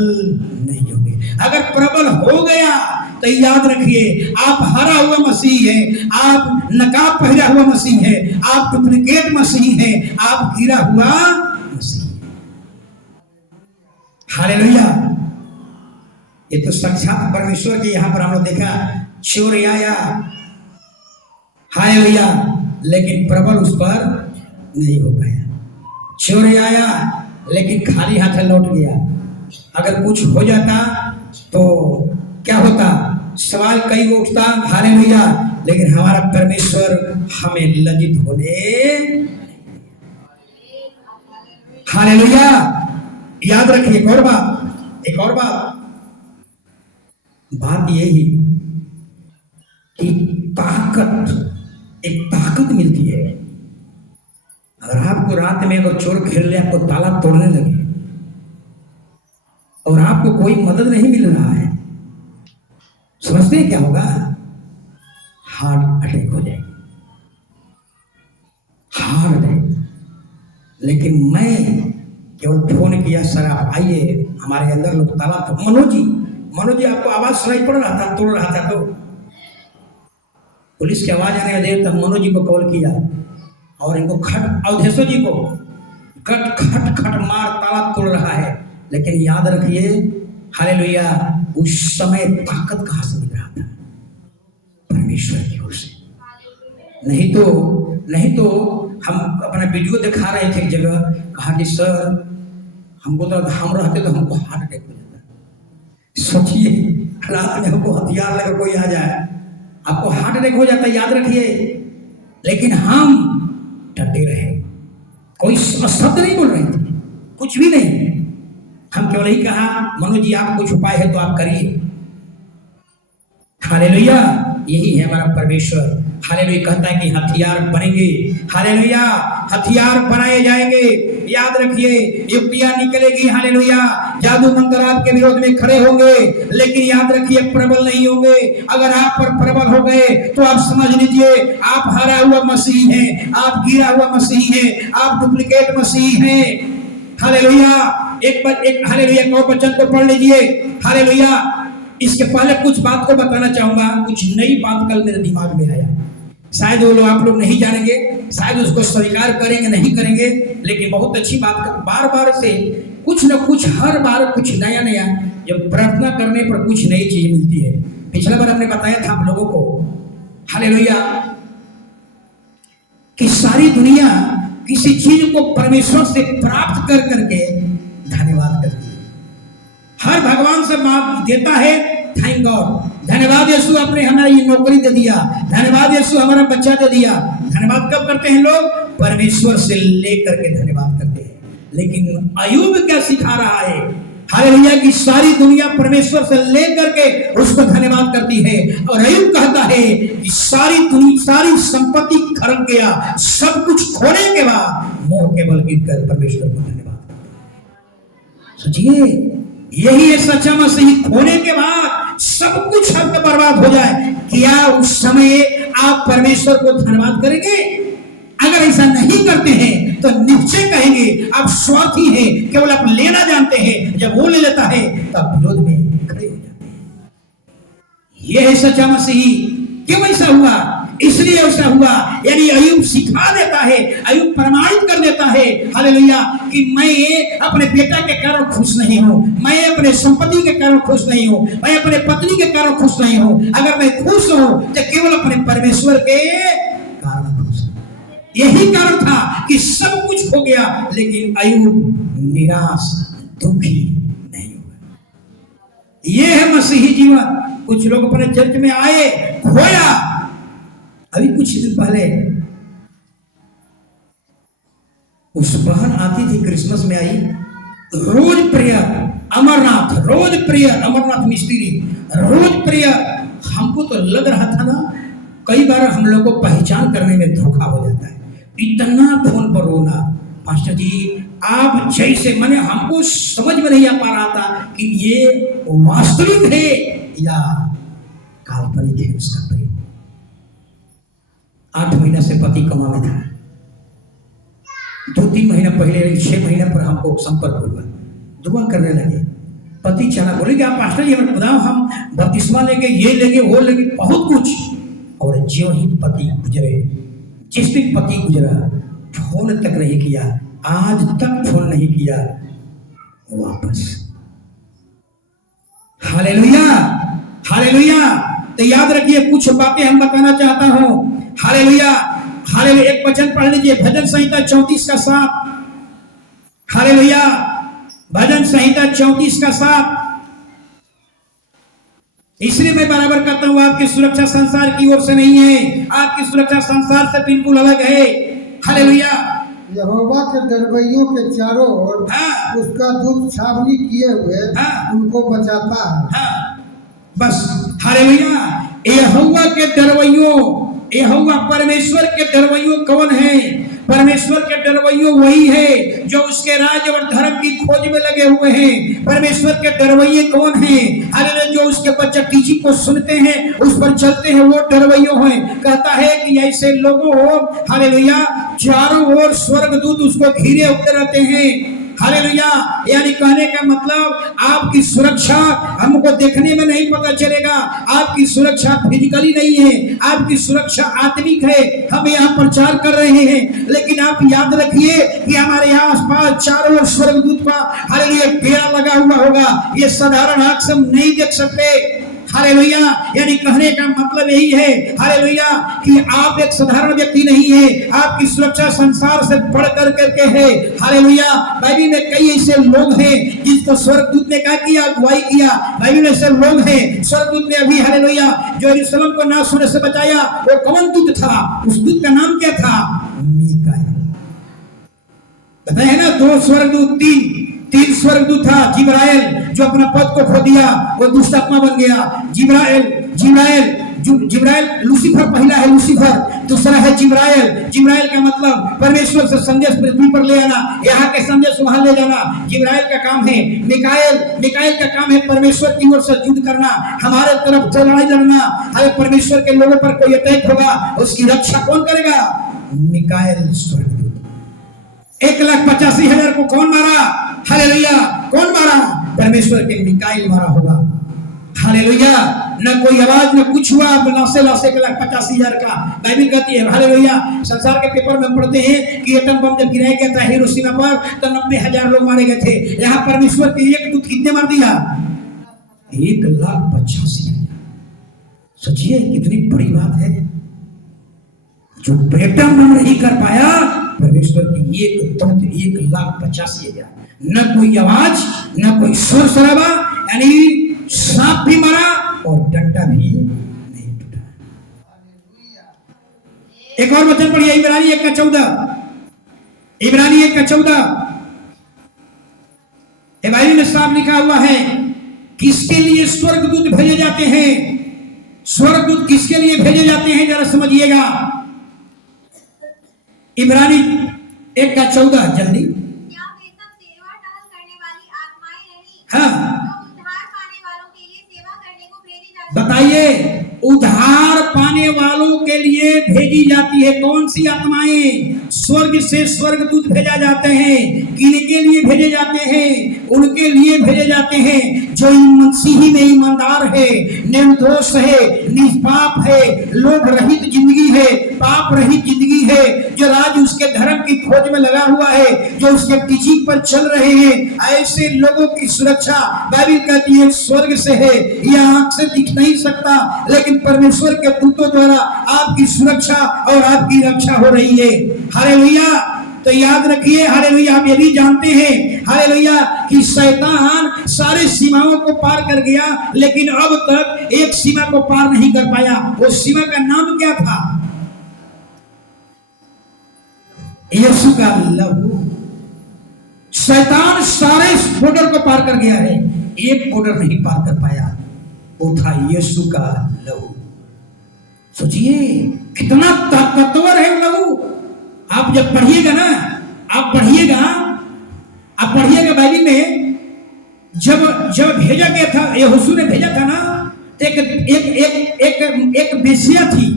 नहीं होंगे। अगर प्रबल हो गया तो याद रखिए आप हरा हुआ मसीह है, आप नकाब पहना हुआ मसीह है, आप डुप्लीकेट मसीह है, आप गिरा हुआ मसीह। हालेलुया। ये तो साक्षात परमेश्वर के यहां पर हम लोग देखा, चोर आया, हालेलुया, लेकिन प्रबल उस पर नहीं हो पाया। चोर आया लेकिन खाली हाथ लौट गया। अगर कुछ हो जाता तो क्या होता, सवाल कई उठता, हालेलुया, लेकिन हमारा परमेश्वर हमें लज्जित होने, हालेलुया। याद रखिए एक और बात यही कि एक ताकत मिलती है। अगर आपको रात में अगर चोर घेर ले, आपको ताला तोड़ने लगे और आपको कोई मदद नहीं मिल रहा है, समझते हैं क्या होगा? हार्ट अटैक हो जाएगा, हार्ट अटैक। लेकिन मैं केवल फोन किया, सर आप आइए, हमारे अंदर लोग ताला तो मनोज जी आपको आवाज सुनाई पड़ रहा था, तोड़ रहा था, तो पुलिस की आवाज आने देर तक मनोज जी को कॉल किया और इनको अवधेश्वर जी को खट मार ताला तोड़ रहा है। लेकिन याद रखिए, हालेलुया, उस समय ताकत कहां से मिल रहा था? परमेश्वर की ओर से। नहीं तो हम अपना वीडियो दिखा रहे थे एक जगह, कहा कि सर हमको तो हम रहते तो हमको हार्ट अटैक हो जाता। सोचिए रात में हमको हथियार लेकर कोई आ जाए, आपको हार्ट अटैक हो जाता, याद रखिए। लेकिन हम डटे रहे, कोई शब्द नहीं बोल रहे थे, कुछ भी नहीं। हम केवल ही कहा, मनोज जी आप कुछ उपाय है तो आप करिए। हालेलुया, यही है हमारा परमेश्वर। हालेलुया कहता है कि हथियार बनेंगे, हालेलुया, हथियार बनाए जाएंगे। याद रखिए, युक्तियां निकलेगी, हालेलुया, जादू मंत्र आपके विरोध में खड़े होंगे, लेकिन याद रखिए प्रबल नहीं होंगे। अगर आप पर प्रबल हो गए तो आप समझ लीजिए आप हरा हुआ मसीह हैं, आप गिरा हुआ मसीह हैं, आप डुप्लीकेट मसीह हैं। हालेलुया। एक हालेलुया एक और वचन को पढ़ लीजिए, हालेलुया। इसके पहले कुछ बात को बताना चाहूंगा, कुछ नई बात कल मेरे दिमाग में आया। शायद वो लोग आप लोग नहीं जानेंगे, शायद उसको स्वीकार करेंगे नहीं करेंगे, लेकिन बहुत अच्छी बात। बार बार से कुछ न कुछ, हर बार कुछ नया नया, जब प्रार्थना करने पर कुछ नई चीज मिलती है। पिछला बार हमने बताया था आप लोगों को, हालेलुया, कि सारी दुनिया किसी चीज को परमेश्वर से प्राप्त कर करके धन्यवाद करती है। हर भगवान से बात देता है, थैंक गॉड, धन्यवाद यीशु आपने हमें ये नौकरी दे दिया, धन्यवाद यीशु हमारा बच्चा दे दिया। धन्यवाद कब करते हैं लोग? परमेश्वर से लेकर के धन्यवाद करते हैं। लेकिन अय्यूब क्या सिखा रहा है? हालेलुया, की सारी दुनिया परमेश्वर से लेकर के उसको धन्यवाद करती है, और अय्यूब कहता है कि सारी संपत्ति खर्च गया, सब कुछ खोने के बाद मुंह केवल गिरकर परमेश्वर को धन्यवाद करता। सोचिए, यही है सच्चा मसीह। खोने के बाद सब कुछ आपका बर्बाद हो जाए, क्या उस समय आप परमेश्वर को धन्यवाद करेंगे? अगर ऐसा नहीं करते हैं तो निश्चय कहेंगे आप स्वार्थी हैं, केवल आप लेना जानते हैं। जब वो ले लेता है तब विरोध में खड़े हो जाते हैं। यह है सच्चा मसीह। क्यों ऐसा हुआ? इसलिए ऐसा हुआ, यानी अय्यूब सिखा देता है, अय्यूब प्रमाणित कर देता है, हालेलुया, कि मैं अपने बेटा के कारण खुश नहीं हूं, मैं अपने संपत्ति के कारण खुश नहीं हूं, मैं अपने पत्नी के कारण खुश नहीं हूं। अगर मैं खुश हूं तो केवल अपने परमेश्वर के कारण खुश हूं। यही कारण था कि सब कुछ हो गया, लेकिन अय्यूब निराश, दुखी नहीं हुआ। यह है मसीही जीवन। कुछ लोग अपने चर्च में आए, खोया। अभी कुछ दिन पहले उस बहन आती थी, क्रिसमस में आई, रोज प्रेयर अमरनाथ मिस्त्री, रोज प्रेयर। हमको तो लग रहा था ना, कई बार हम लोग को पहचान करने में धोखा हो जाता है। इतना फोन पर रोना, पास्टर जी आप जैसे, मैंने हमको समझ में नहीं आ पा रहा था कि ये वास्तविक है या काल्पनिक है उसका प्रेम। 8 महीना से पति कमा में था, 2-3 महीना पहले 6 महीना पर हमको संपर्क हुआ, दुआ करने लगे, पति चला, बोले कि आप पास्टर जी हमें बताओ, हम बपतिस्मा लेंगे, ये लेंगे, वो लेंगे, बहुत कुछ। और जो ही पति गुजरे, जिस दिन पति गुजरा, फोन तक नहीं किया, आज तक फोन नहीं किया वापस। Hallelujah, hallelujah. तो याद रखिए, कुछ बातें हम बताना चाहता हूं। Hallelujah, hallelujah. एक वचन पढ़ लीजिए, भजन संहिता 34 का 7। हालेलुया, भजन संहिता 34 का 7। इसलिए मैं बराबर कहता हूं, आपकी सुरक्षा संसार की ओर से नहीं है, आपकी सुरक्षा संसार से बिल्कुल अलग है। हालेलुया। यहोवा के दरबइयों के चारों ओर उसका दूत छावनी किए हुए उनको बचाता है। बस, हालेलुया। यहोवा के दरबइयों, यहोवा परमेश्वर के दरबइयों कौन है? परमेश्वर के दरबइयों वही है जो उसके राज्य और धर्म की खोज में लगे हुए हैं। परमेश्वर के दरबइये कौन हैं? हालेलुया, जो उसके बच्चे टीचिंग को सुनते हैं, उस पर चलते हैं, वो दरबइयों हैं। कहता है कि ऐसे लोगों हो, हालेलुया, चारों ओर स्वर्गदूत उसको घेरे हुए रहते हैं। हालेलुया, यानी कहने का मतलब आपकी सुरक्षा हमको देखने में नहीं पता चलेगा, आपकी सुरक्षा फिजिकली नहीं है, आपकी सुरक्षा आत्मिक है। हम यहाँ प्रचार कर रहे हैं, लेकिन आप याद रखिए कि हमारे यहाँ आसपास चारों ओर स्वर्गदूत का हालेलुया घेरा लगा हुआ होगा। ये साधारण आंख से हम नहीं देख सकते। हालेलुया, यानी कहने का मतलब यही है, हालेलुया, कि आप एक साधारण व्यक्ति नहीं है, आपकी सुरक्षा संसार से बढ़ करके है। हालेलुया, बाइबल में कई ऐसे लोग हैं जिनको स्वर्गदूत ने क्या किया? अगुवाई किया। बाइबल में ऐसे लोग हैं, स्वर्गदूत ने अभी हालेलुया जो यरूशलेम को नाश होने से बचाया, वो कौन दूत था? उस दूत का नाम क्या था? मीकाएल। बताए ना, 2 स्वर्गदूत, 3 स्वर्गदूत था। जिब्राइल जो अपना पद को खो दिया, वो दुष्ट आत्मा बन गया। जिब्राइल लूसीफर पहला है, लूसीफर दूसरा है जिब्राइल। जिब्राइल का मतलब परमेश्वर से संदेश पृथ्वी पर ले आना, यहाँ के संदेश वहां ले जाना, जिब्राइल का काम है। मिकाएल का काम है परमेश्वर की ओर से युद्ध करना, हमारे तरफ लड़ाई लड़ना। अरे परमेश्वर के लोगों पर कोई अटैक होगा, उसकी रक्षा कौन करेगा? मिकाएल स्वर्गदूत। 1,85,000 को कौन मारा? हालेलुया, कौन मारा? परमेश्वर के मिकाएल मारा होगा। हालेलुया, न कोई आवाज न कुछ हुआ, लाशे 1,85,000 का। बाइबल कहती है, हालेलुया, संसार के पेपर में पढ़ते हैं कि एटम बम जब गिराया गया था हिरोशिमा पर, तो 90,000 लोग मारे गए थे। यहाँ परमेश्वर के एक दूत कितने मार दिया? 1,85,000। सोचिए कितनी बड़ी बात है। जो एटम बम नहीं कर पाया, परमेश्वर की एक दूत 1,85,000। न कोई आवाज, न कोई शोर शराबा, यानी सांप भी मरा और डंडा भी नहीं टूटा। एक और वचन पढ़िए, इब्रानी 1:14। इब्रानी 1:14 बाइबल में साफ लिखा हुआ है, किसके लिए स्वर्गदूत भेजे जाते हैं? स्वर्गदूत किसके लिए भेजे जाते हैं, जरा समझिएगा। इब्रानी 1:14 जल्दी। हाँ, बताइए, उद्धार पाने वालों के लिए भेजी जाती है कौन सी आत्माएं? स्वर्ग से स्वर्गदूत भेजा जाते हैं। किनके लिए भेजे जाते हैं? उनके लिए भेजे जाते हैं जो मसीही में ईमानदार है, निर्दोष है, निष्पाप है, लोभ रहित जिंदगी है, पाप रहित जिंदगी है, जो राज उसके धर्म की खोज में लगा हुआ है, जो उसके टीचिंग पर चल रहे हैं। ऐसे लोगों की सुरक्षा बाइबल कहती है स्वर्ग से है। यह आंख से दिख नहीं सकता, लेकिन परमेश्वर के दूतों द्वारा आपकी सुरक्षा और आपकी रक्षा हो रही है। हालेलुया, तो याद रखिए, हालेलुया, आप ये भी जानते हैं, हालेलुया, कि शैतान सारे सीमाओं को पार कर गया, लेकिन अब तक एक सीमा को पार नहीं कर पाया। वो सीमा का नाम क्या था? यीशु का लहू। शैतान सारे बॉर्डर को पार कर गया है, एक बॉर्डर नहीं पार कर पाया, वो था यीशु का लहू। सोचिए कितना ताकतवर है लहू। आप जब पढ़िएगा ना, आप पढ़िएगा बाइबल में, जब भेजा गया था, यहोशू ने भेजा था ना, एक बेसिया थी।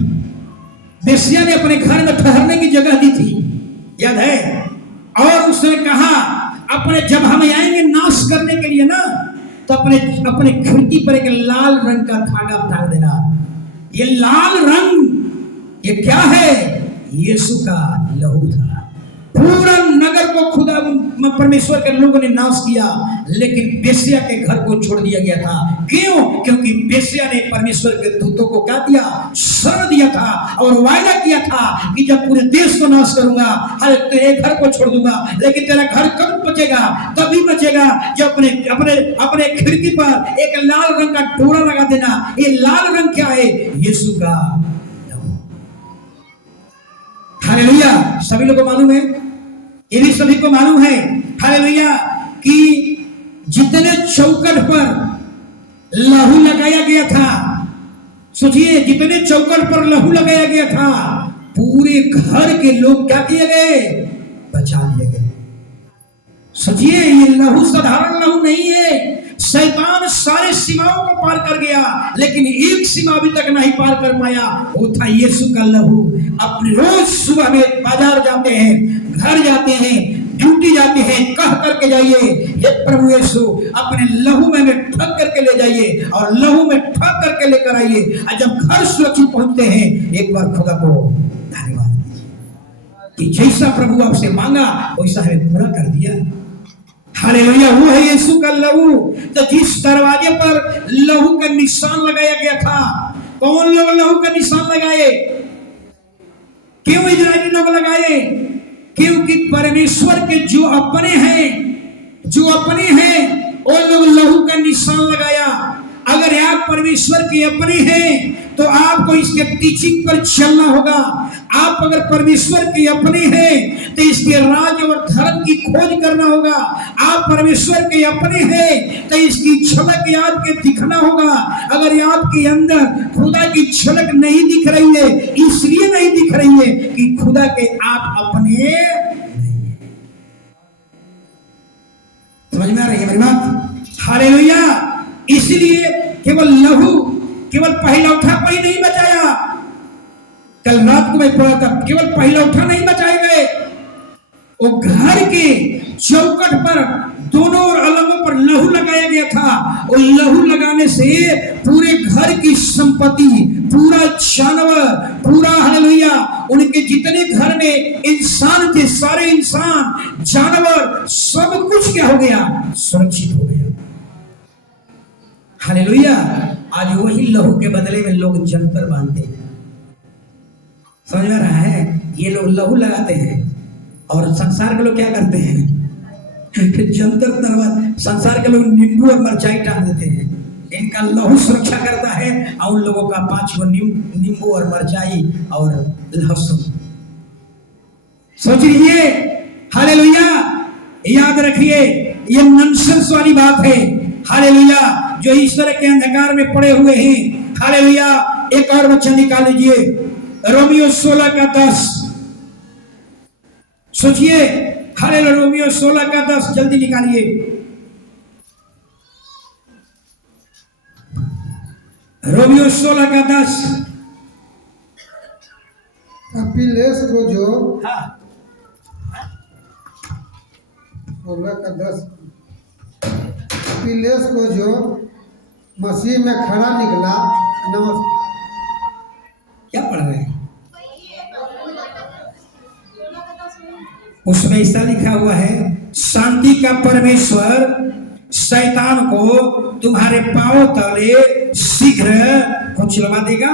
बेसिया ने अपने घर में ठहरने की जगह दी थी, याद है? और उसने कहा, अपने जब हम आएंगे नाश करने के लिए ना, तो अपने अपने खिड़की पर एक लाल रंग का धागा टांग देना। ये लाल रंग ये क्या है? यीशु का लहू था। पूरा नगर को खुदा परमेश्वर के लोगों ने नाश किया, लेकिन बेस्या के घर को छोड़ दिया गया था। क्यों? क्योंकि बेस्या ने परमेश्वर के दूतों को क्या दिया? शरण दिया था और वायदा किया था कि जब पूरे देश को नाश करूंगा, हर तेरे घर को छोड़ दूंगा, लेकिन तेरा घर कब बचेगा? तभी बचेगा जब अपने अपने अपने खिड़की पर एक लाल रंग का डोरा लगा देना। ये लाल रंग क्या है? यीशु का। हालेलुया। सभी लोगों को मालूम है, ये भी सभी को मालूम है हालेलुया कि जितने चौखट पर लहू लगाया गया था, सोचिए जितने चौखट पर लहू लगाया गया था, पूरे घर के लोग क्या किए गए? बचा लिए गए। सोचिए ये लहू साधारण लहू नहीं है। शैतान सारे सीमाओं को पार कर गया, लेकिन एक सीमा अभी तक नहीं पार कर पाया, वो था यीशु का लहू। अपने रोज सुबह में बाजार जाते हैं, घर जाते हैं, ड्यूटी जाते हैं, कह करके जाइए, हे प्रभु यीशु अपने लहू में ठग करके ले जाइए और लहू में ठग करके लेकर आइए। और जब घर सुरक्षित पहुंचते हैं, एक बार खुदा को धन्यवाद दीजिए कि जैसा प्रभु आपसे मांगा वैसा हमें पूरा कर दिया। हालेलुया। वो है यीशु का लहू। तो जिस दरवाजे पर लहू का निशान लगाया गया था, कौन लोग लहू का निशान लगाए? क्यों इजरायली लोग लगाए? क्योंकि परमेश्वर के जो अपने हैं वो लोग लहू का निशान लगाया। अगर आप परमेश्वर के अपने हैं तो आपको इसके टीचिंग पर चलना होगा। आप अगर परमेश्वर के अपने हैं तो इसके राज और धर्म की खोज करना होगा। आप परमेश्वर के अपने हैं तो इसकी झलक आपके दिखना होगा। अगर आपके अंदर खुदा की झलक नहीं दिख रही है, इसलिए नहीं दिख रही है कि खुदा के आप अपने नहीं है। समझ में आ रही है मेरी बात? हालेलुया। इसलिए केवल लहू, केवल पहिलौठा कोई नहीं बचाया। कल रात को मैं पढ़ा था, केवल पहिलौठा नहीं बचाए गए, वो घर के चौखट पर दोनों और अलगों पर लहू लगाया गया था। और लहू लगाने से पूरे घर की संपत्ति, पूरा जानवर, पूरा हालेलुया, उनके जितने घर में इंसान थे, सारे इंसान, जानवर, सब कुछ क्या हो गया? सुरक्षित हो गया। हालेलुया। आज वही लहू के बदले में लोग जंतर बांधते हैं। समझ में रहा है? ये लोग लहू लगाते हैं और संसार के लोग क्या करते हैं? जंतर तरवार। संसार के लोग नींबू और मिर्चाई टांग देते हैं। इनका लहू सुरक्षा करता है और उन लोगों का 5 नींबू और मिर्चाई और लहसुन। सोच लीजिए। हालेलुया। याद रखिए, ये नॉनसेंस वाली बात है। हालेलुया। जो ईश्वर के अंधकार में पड़े हुए हैं, हालेलुया। एक और वचन निकाल लीजिए, रोमियो 16 का 10। सोचिए, हालेलुया, रोमियो 16 का 10 जल्दी निकालिए। रोमियो 16 का 10। अपिलेस को जो 16 का 10, अपिलेस को जो मसीह में खड़ा निकला। नमस्कार। क्या पढ़ रहे हैं? उसमें ऐसा लिखा हुआ है, शांति का परमेश्वर शैतान को तुम्हारे पांव तले शीघ्र कुचलवा देगा।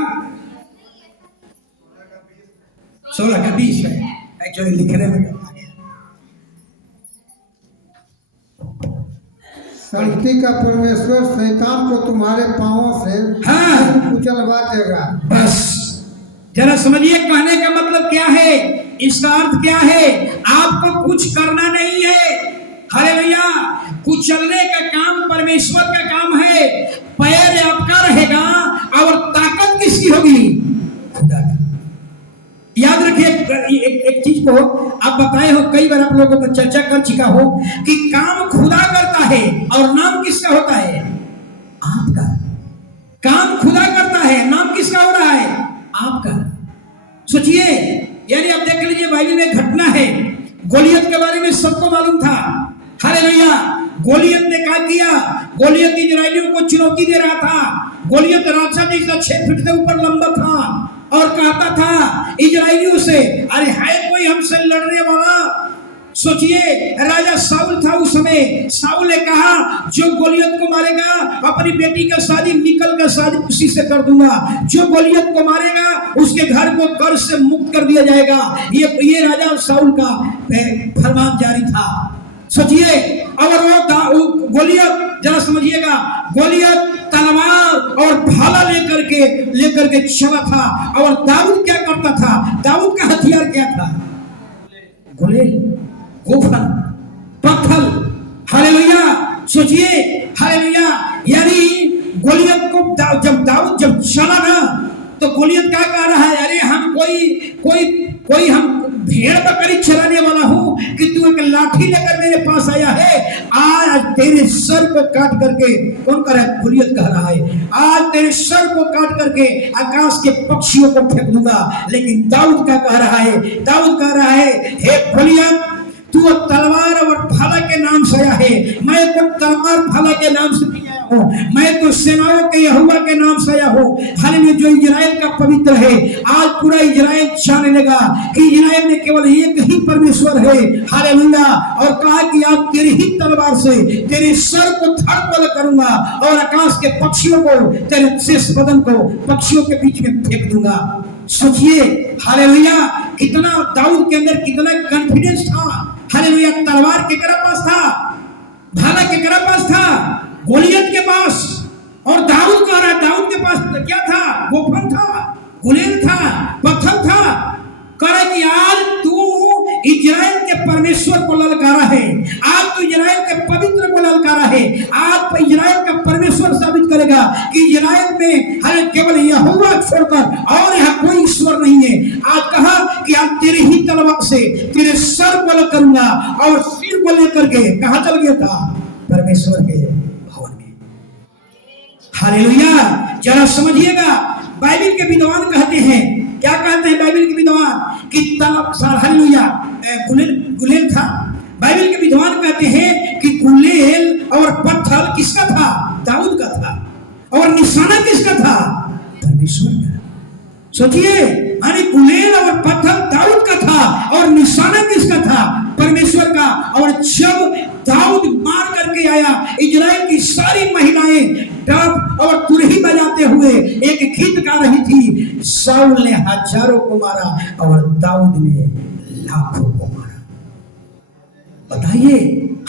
16 का 20 है एक्चुअली लिखने में। शांति का परमेश्वर शैतान को तुम्हारे पांवों से कुचलवा देगा। बस जरा समझिए, कहने का मतलब क्या है, इसका अर्थ क्या है? आपको कुछ करना नहीं है। हालेलुया। कुचलने का काम परमेश्वर का काम है। पैर आपका रहेगा और ताकत किसकी होगी? खुदा की। याद रखिए एक चीज को आप बताए हो, कई बार आप लोगों को चर्चा कर चुका हो कि काम खुदा करता है और नाम किसका होता है? आपका। काम खुदा करता है, नाम किसका हो रहा है? आपका। सोचिए, यानी आप देख लीजिए, बाइबल में घटना है, गोलियत के बारे में सबको मालूम था। हालेलुया। गोलियत ने क्या किया? गोलियत इजराइलियों को चुनौती दे रहा था। गोलियत राजा जैसा 6 फीट से ऊपर लंबा था और कहता था इजराइलियों से, अरे है कोई हमसे लड़ने वाला? सोचिए, राजा साउल था उस समय। साउल ने कहा जो गोलियत को मारेगा अपनी बेटी का शादी मिकल का शादी उसी से कर दूंगा। जो गोलियत को मारेगा उसके घर को कर्ज से मुक्त कर दिया जाएगा। ये राजा साउल का फरमान जारी था। सोचिए, और वो गोलियत, जरा समझिएगा, गोलियत तलवार और भाला लेकर के चला था। और दाऊद क्या करता था? दाऊद का हथियार क्या था? गुलेल, गोफन, पत्थर। हालेलुया। सोचिए, हालेलुया। यानी गोलियत को जब दाऊद चला ना, तो गोलियत क्या कह रहा है? अरे हम कोई हम भेड़ बकरी चराने वाला हूं कि तू एक लाठी लेकर मेरे पास आया है? आज तेरे सर को काट करके, कौन कह रहा है? गोलियत कह रहा है, आज तेरे सर को काट करके आकाश के पक्षियों को फेंक दूंगा। लेकिन दाऊद क्या कह रहा है? दाऊद कह रहा है, हे गोलियत, तू तलवार और भाला के नाम से आया है, मैं तो तलवार भाला के नाम से नहीं आया हूं, मैं तो सेनाओं के यहोवा के नाम से आया हूं। हालेलुया। जो इजराइल का पवित्र है, आज पूरा इजराइल जाने लगा कि इजराइल में केवल एक ही परमेश्वर है। हालेलुया। और कहा कि आप तेरी ही तलवार से तेरे सर को धड़ करूंगा और आकाश के पक्षियों को, तेरे शेष बदन को पक्षियों के बीच में फेंक दूंगा। सोचिए, हालेलुया, कितना दाऊद के अंदर कितना कॉन्फिडेंस था। हालेलुया। तलवार केकरा पास था? भाला केकरा पास था? गोलियत के पास। और दाऊद कह रहा है, दाऊद के पास क्या था? गोफन था, गुलेल था, पत्थर था। कह रहा कि आज तू इजराइल के परमेश्वर को ललकारा है, आज तू इजराइल के पवित्र को ललकारा है। आज इजराइल का परमेश्वर साबित करेगा कि इजराइल में हर केवल यहोवा छोड़कर और यहाँ कोई ईश्वर नहीं है। आज कहा कि आज तेरे ही तलवार से तेरे सर को अलग करूंगा। और सिर को लेकर के कहाँ चल गया था? परमेश्वर के भवन में। हालेलुया। जरा समझिएगा, बाइबल के विद्वान कहते हैं, क्या कहते हैं बाइबल के विद्वान? कि हालेलुया, गुलेल था। बाइबल के विद्वान कहते हैं कि गुलेल और पत्थर किसका था? दाऊद का था। और निशाना किसका था? परमेश्वर का। सोचिए, यानी गुलेल और पत्थर दाऊद का था और निशाना किसका था? परमेश्वर का। और जब दाऊद मार करके आया, इजराइल की सारी महिलाएं डफ और तुरही बजाते हुए एक गीत गा रही थी। साउल ने हजारों को मारा और दाऊद ने लाखों को मारा। बताइए,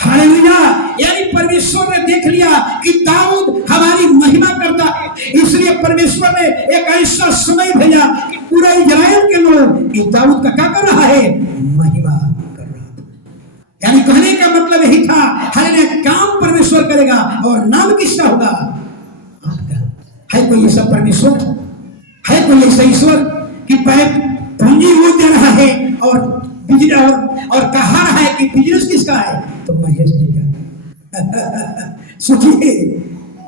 हालेलुया। यानी परमेश्वर ने देख लिया कि दाऊद हमारी महिमा करता है, इसलिए परमेश्वर ने एक ऐसा समय भेजा कि पूरा इजराइल के लोग इस दाऊद का क्या कर रहा है? महिमा कर रहा था। यानी कहने का मतलब यही था, हालेलुया, काम परमेश्वर करेगा और नाम किसका होगा? आपका। है कोई ऐसा परमेश्वर? है कोई ऐसा ईश्वर कि पूंजी वो दे रहा है और कहा रहा है कि बिजनेस किसका है? तो महेश जी का। सोचिए,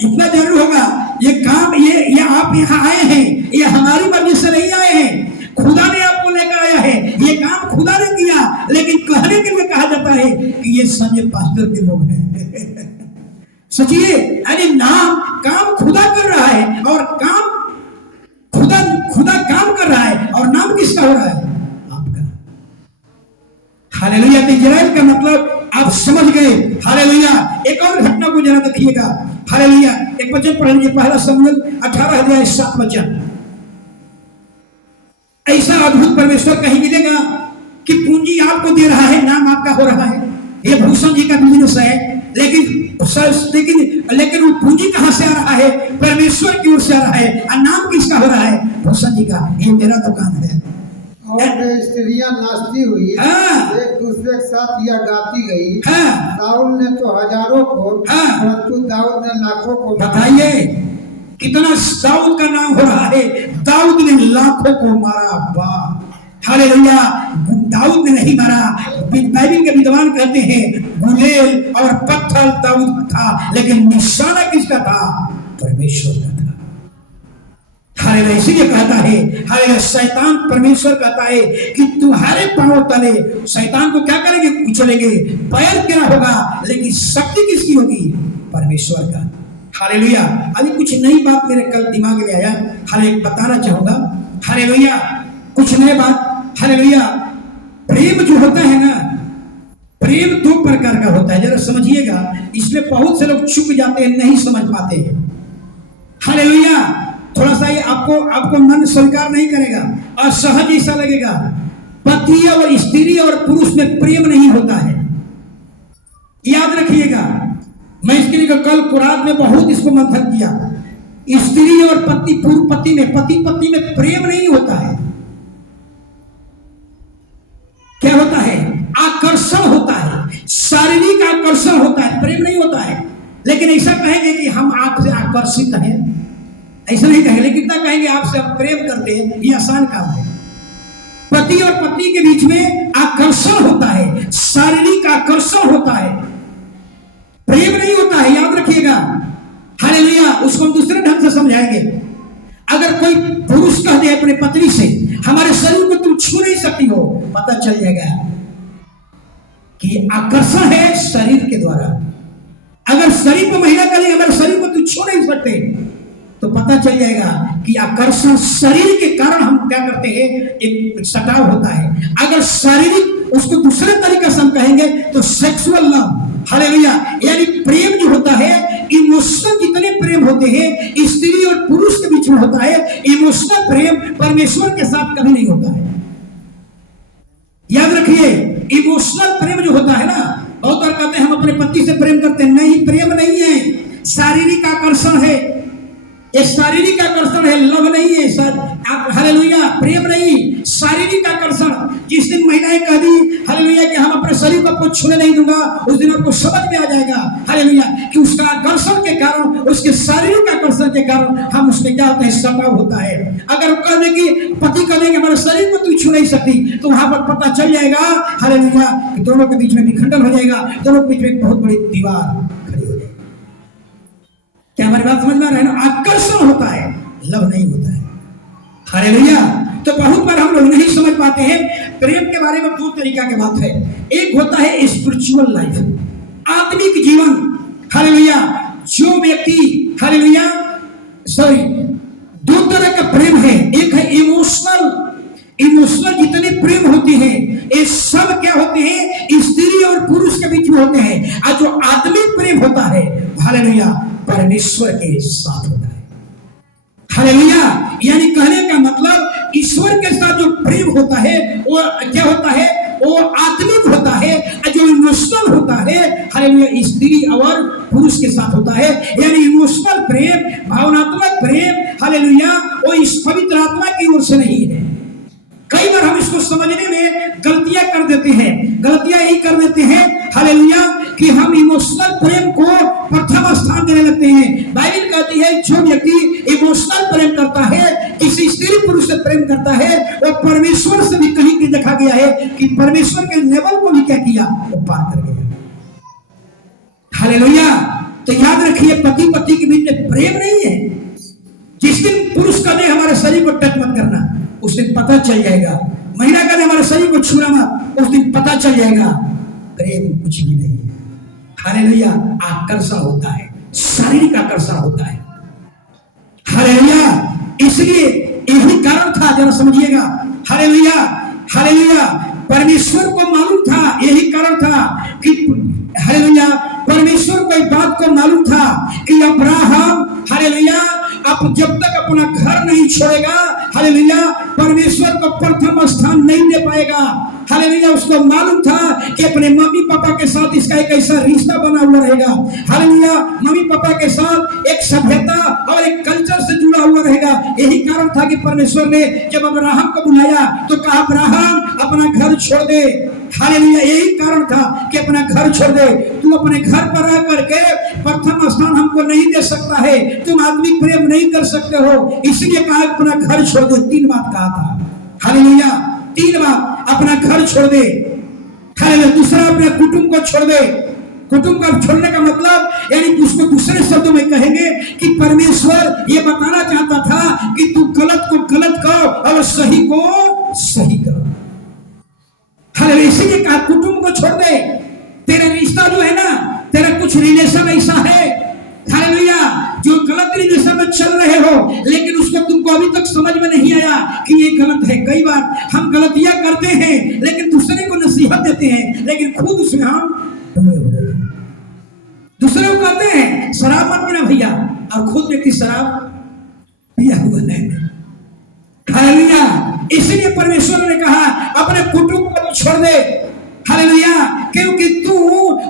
इतना जरूर होगा। ये काम, ये आप यहाँ आए हैं, ये हमारी मर्जी से नहीं आए हैं, खुदा ने आपको लेकर आया है। ये काम खुदा ने किया, लेकिन कहने के लिए कहा जाता है कि ये संजय पास्टर के लोग हैं। सोचिए, यानी नाम, काम खुदा कर रहा है और काम खुदा काम कर रहा है और नाम किसका हो रहा है? आपका। हालेलुया। तो इजराइल का मतलब आप समझ गए। हालेलुया। एक और घटना को जरा देखिएगा। हालेलुया। एक वचन पढ़ लीजिए, पहला शमूएल 18:7। ऐसा अद्भुत परमेश्वर कहीं मिलेगा कि पूंजी आपको दे रहा है, नाम आपका हो रहा है। ये भूषण जी का बिजनेस है, लेकिन वो पूंजी कहां से आ रहा है? परमेश्वर की ओर से आ रहा है। और नाम किसका हो रहा है? भूषण जी का। ये मेरा दुकान है। और स्त्रियां नाचती हुई एक दूसरे के साथ यह गाती गई, साउल ने तो हजारों को, परंतु दाऊद ने लाखों को। बताइए, कितना दाऊद का नाम हो रहा है? दाऊद ने लाखों को मारा। वाह, हालेलुया। दाऊद ने नहीं मारा। बाइबल के विद्वान कहते हैं गुलेल और पत्थर दाऊद था, लेकिन निशाना किसका था? परमेश्वर का था। हालेलुया। इसीलिए कहता है हालेलुया, शैतान परमेश्वर कहता है कि तुम्हारे पांव तले, शैतान को क्या करेंगे? कुचलेंगे, पैर तेरा होगा, लेकिन शक्ति किसकी होगी? परमेश्वर का। हालेलुया। अभी कुछ नई बात मेरे कल दिमाग में आया, हालेलुया, बताना चाहूंगा। हालेलुया, कुछ नई बात। हालेलुया, प्रेम जो होता है ना, प्रेम दो प्रकार का होता है, जरा समझिएगा। इसमें बहुत से लोग चुप जाते हैं, नहीं समझ पाते हैं। हालेलुया, थोड़ा सा ये आपको मन स्वीकार नहीं करेगा, असहज ऐसा लगेगा। पति और स्त्री और पुरुष में प्रेम नहीं होता है, याद रखिएगा। मैं इसके लिए कल कुरान में बहुत इसको मंथन किया। स्त्री और पति पति में प्रेम नहीं होता है। क्या होता है? आकर्षण होता है, शारीरिक आकर्षण होता है, प्रेम नहीं होता है। लेकिन ऐसा कहेंगे कि हम आपसे आकर्षित हैं, ऐसा नहीं कहेंगे, लेकिन कितना कहेंगे आपसे हम प्रेम करते हैं, ये आसान काम है। पति और पत्नी के बीच में आकर्षण होता है, शारीरिक आकर्षण होता है, प्रेम नहीं होता है, याद रखिएगा। हालेलुया। उसको हम दूसरे ढंग से समझाएंगे। अगर कोई पुरुष कह दे अपने पत्नी से, हमारे शरीर को तुम छू नहीं सकती हो, पता चल जाएगा कि आकर्षण है शरीर के द्वारा। अगर शरीर को महिला कहे हमारे शरीर को तुम छू नहीं सकते, तो पता चल जाएगा कि आकर्षण शरीर के कारण हम क्या करते हैं, एक सटाव होता है। अगर शारीरिक उसको दूसरे तरीके से हम कहेंगे तो सेक्सुअल लव। हालेलुया। यानी प्रेम जो होता है, इमोशनल जितने प्रेम होते हैं स्त्री और पुरुष के बीच में होता है, इमोशनल प्रेम परमेश्वर के साथ कभी नहीं होता है। याद रखिए, इमोशनल प्रेम जो होता है ना, बहुत बार कहते हैं हम अपने पति से प्रेम करते हैं, नहीं, प्रेम नहीं है, शारीरिक आकर्षण है। ये शारीरिक आकर्षण है, लव नहीं है सर। आप हालेलुया, प्रेम नहीं, शारीरिक आकर्षण। जिस दिन महिलाएं कह दी हालेलुया कि हम अपने शरीर को आपको छूने नहीं दूंगा, उस दिन आपको समझ में आ जाएगा हालेलुया कि उसका आकर्षण के कारण, उसके शारीरिक आकर्षण के कारण हम उसमें क्या होता है, सटाव होता है। अगर कहने की पति कहने हमारे शरीर को तू छू नहीं सकती, तो वहां पर पता चल जाएगा हालेलुया कि दोनों के बीच में विखंडन हो जाएगा, दोनों के बीच में एक बहुत बड़ी दीवार खड़ी हो जाएगी। क्या हमारी बात समझ में आ रहा है ना? आकर्षण होता है, लव नहीं होता है। हालेलुया। तो बहुत बार हम लोग नहीं समझ पाते हैं। प्रेम के बारे में दो तरीका की बात है। एक होता है स्पिरिचुअल लाइफ, आत्मिक जीवन। हालेलुया। जो व्यक्ति हालेलुया दो तरह का प्रेम है। एक है इमोशनल जितने प्रेम होते हैं ये सब क्या होते हैं, स्त्री और पुरुष के बीच में होते हैं। और जो आत्मिक प्रेम होता है हालेलुया, परमेश्वर के साथ होता है। हालेलुया। यानी कहने का मतलब ईश्वर के साथ जो प्रेम होता है वो क्या होता है, वो आत्मिक होता है। जो इमोशनल होता है हालेलुया, स्त्री और पुरुष के साथ होता है। यानी इमोशनल प्रेम, भावनात्मक प्रेम हालेलुया, वो इस पवित्र आत्मा की ओर से नहीं है। कई बार हम इसको समझने में गलतियां कर देते हैं। गलतियां यही कर देते हैं हालेलुया कि हम इमोशनल प्रेम को प्रथम स्थान देने लगते हैं। बाइबल कहती है जो व्यक्ति इमोशनल प्रेम करता है, किसी स्त्री पुरुष से प्रेम करता है, वो परमेश्वर से भी कहीं भी देखा गया है कि परमेश्वर के लेवल को भी क्या किया, वो पार कर गया। हालेलुया। तो याद रखिए, पति पत्नी के बीच में प्रेम नहीं है। जिस दिन पुरुष का नहीं हमारे शरीर को टच मत करना, उस दिन पता चल जाएगा। महिला का हमारे शरीर को छूना मत, उस दिन पता चल जाएगा प्रेम कुछ भी नहीं है। हालेलुया। आकर्षण होता है, शारीरिक आकर्षण होता है। हालेलुया। इसलिए यही कारण था, जरा समझिएगा। हालेलुया। हालेलुया। परमेश्वर को मालूम था, यही कारण था कि हालेलुया, परमेश्वर को एक बात को मालूम था कि अब्राहम हालेलुया अब जब तक अपना घर नहीं छोड़ेगा हालेलुया, परमेश्वर को प्रथम स्थान नहीं दे पाएगा। हालेलुया। उसको मालूम था कि अपने मम्मी पापा के साथ इसका एक ऐसा रिश्ता बना हुआ रहेगा। हालेलुया। मम्मी पापा के साथ एक सभ्यता और एक कल्चर से जुड़ा हुआ रहेगा। यही कारण था कि परमेश्वर ने जब अब्राहम को बुलाया तो कहा अब्राहम अपना घर छोड़ दे। हालेलुया। यही कारण था कि अपना घर छोड़ दे। तू अपने घर पर रह करके प्रथम स्थान हमको नहीं दे सकता है, तुम आत्मिक प्रेम नहीं कर सकते हो, इसलिए कहा अपना घर छोड़ दे। 3 बात कहा था। हालेलुया। 3 बात, अपना घर छोड़ दे। हालेलुया। दूसरा, अपने कुटुंब को छोड़ दे। कुटुंब का छोड़ने का मतलब यानी उसको दूसरे शब्दों में कहेंगे कि परमेश्वर ये बताना चाहता था कि तू गलत को गलत करो और सही को सही करो। हालेलुया। इसीलिए कहा कुटुंब को छोड़ दे। तेरा रिश्ता जो है ना, तेरा कुछ रिलेशन ऐसा है, हालेलुया, जो गलत रिलेशन में चल रहे हो, लेकिन उसको तुमको अभी तक समझ में नहीं आया कि ये गलत है। कई बार हम गलतियां करते हैं लेकिन दूसरे को नसीहत देते हैं, लेकिन खुद उसमें हम डूबे हुए हैं। दूसरे को कहते हैं शराब मत पीना भैया, और खुद व्यक्ति शराब पिया हुआ है। हालेलुया। इसलिए परमेश्वर ने कहा अपने कुटुंब को छोड़ दे। हालेलुया। क्योंकि तू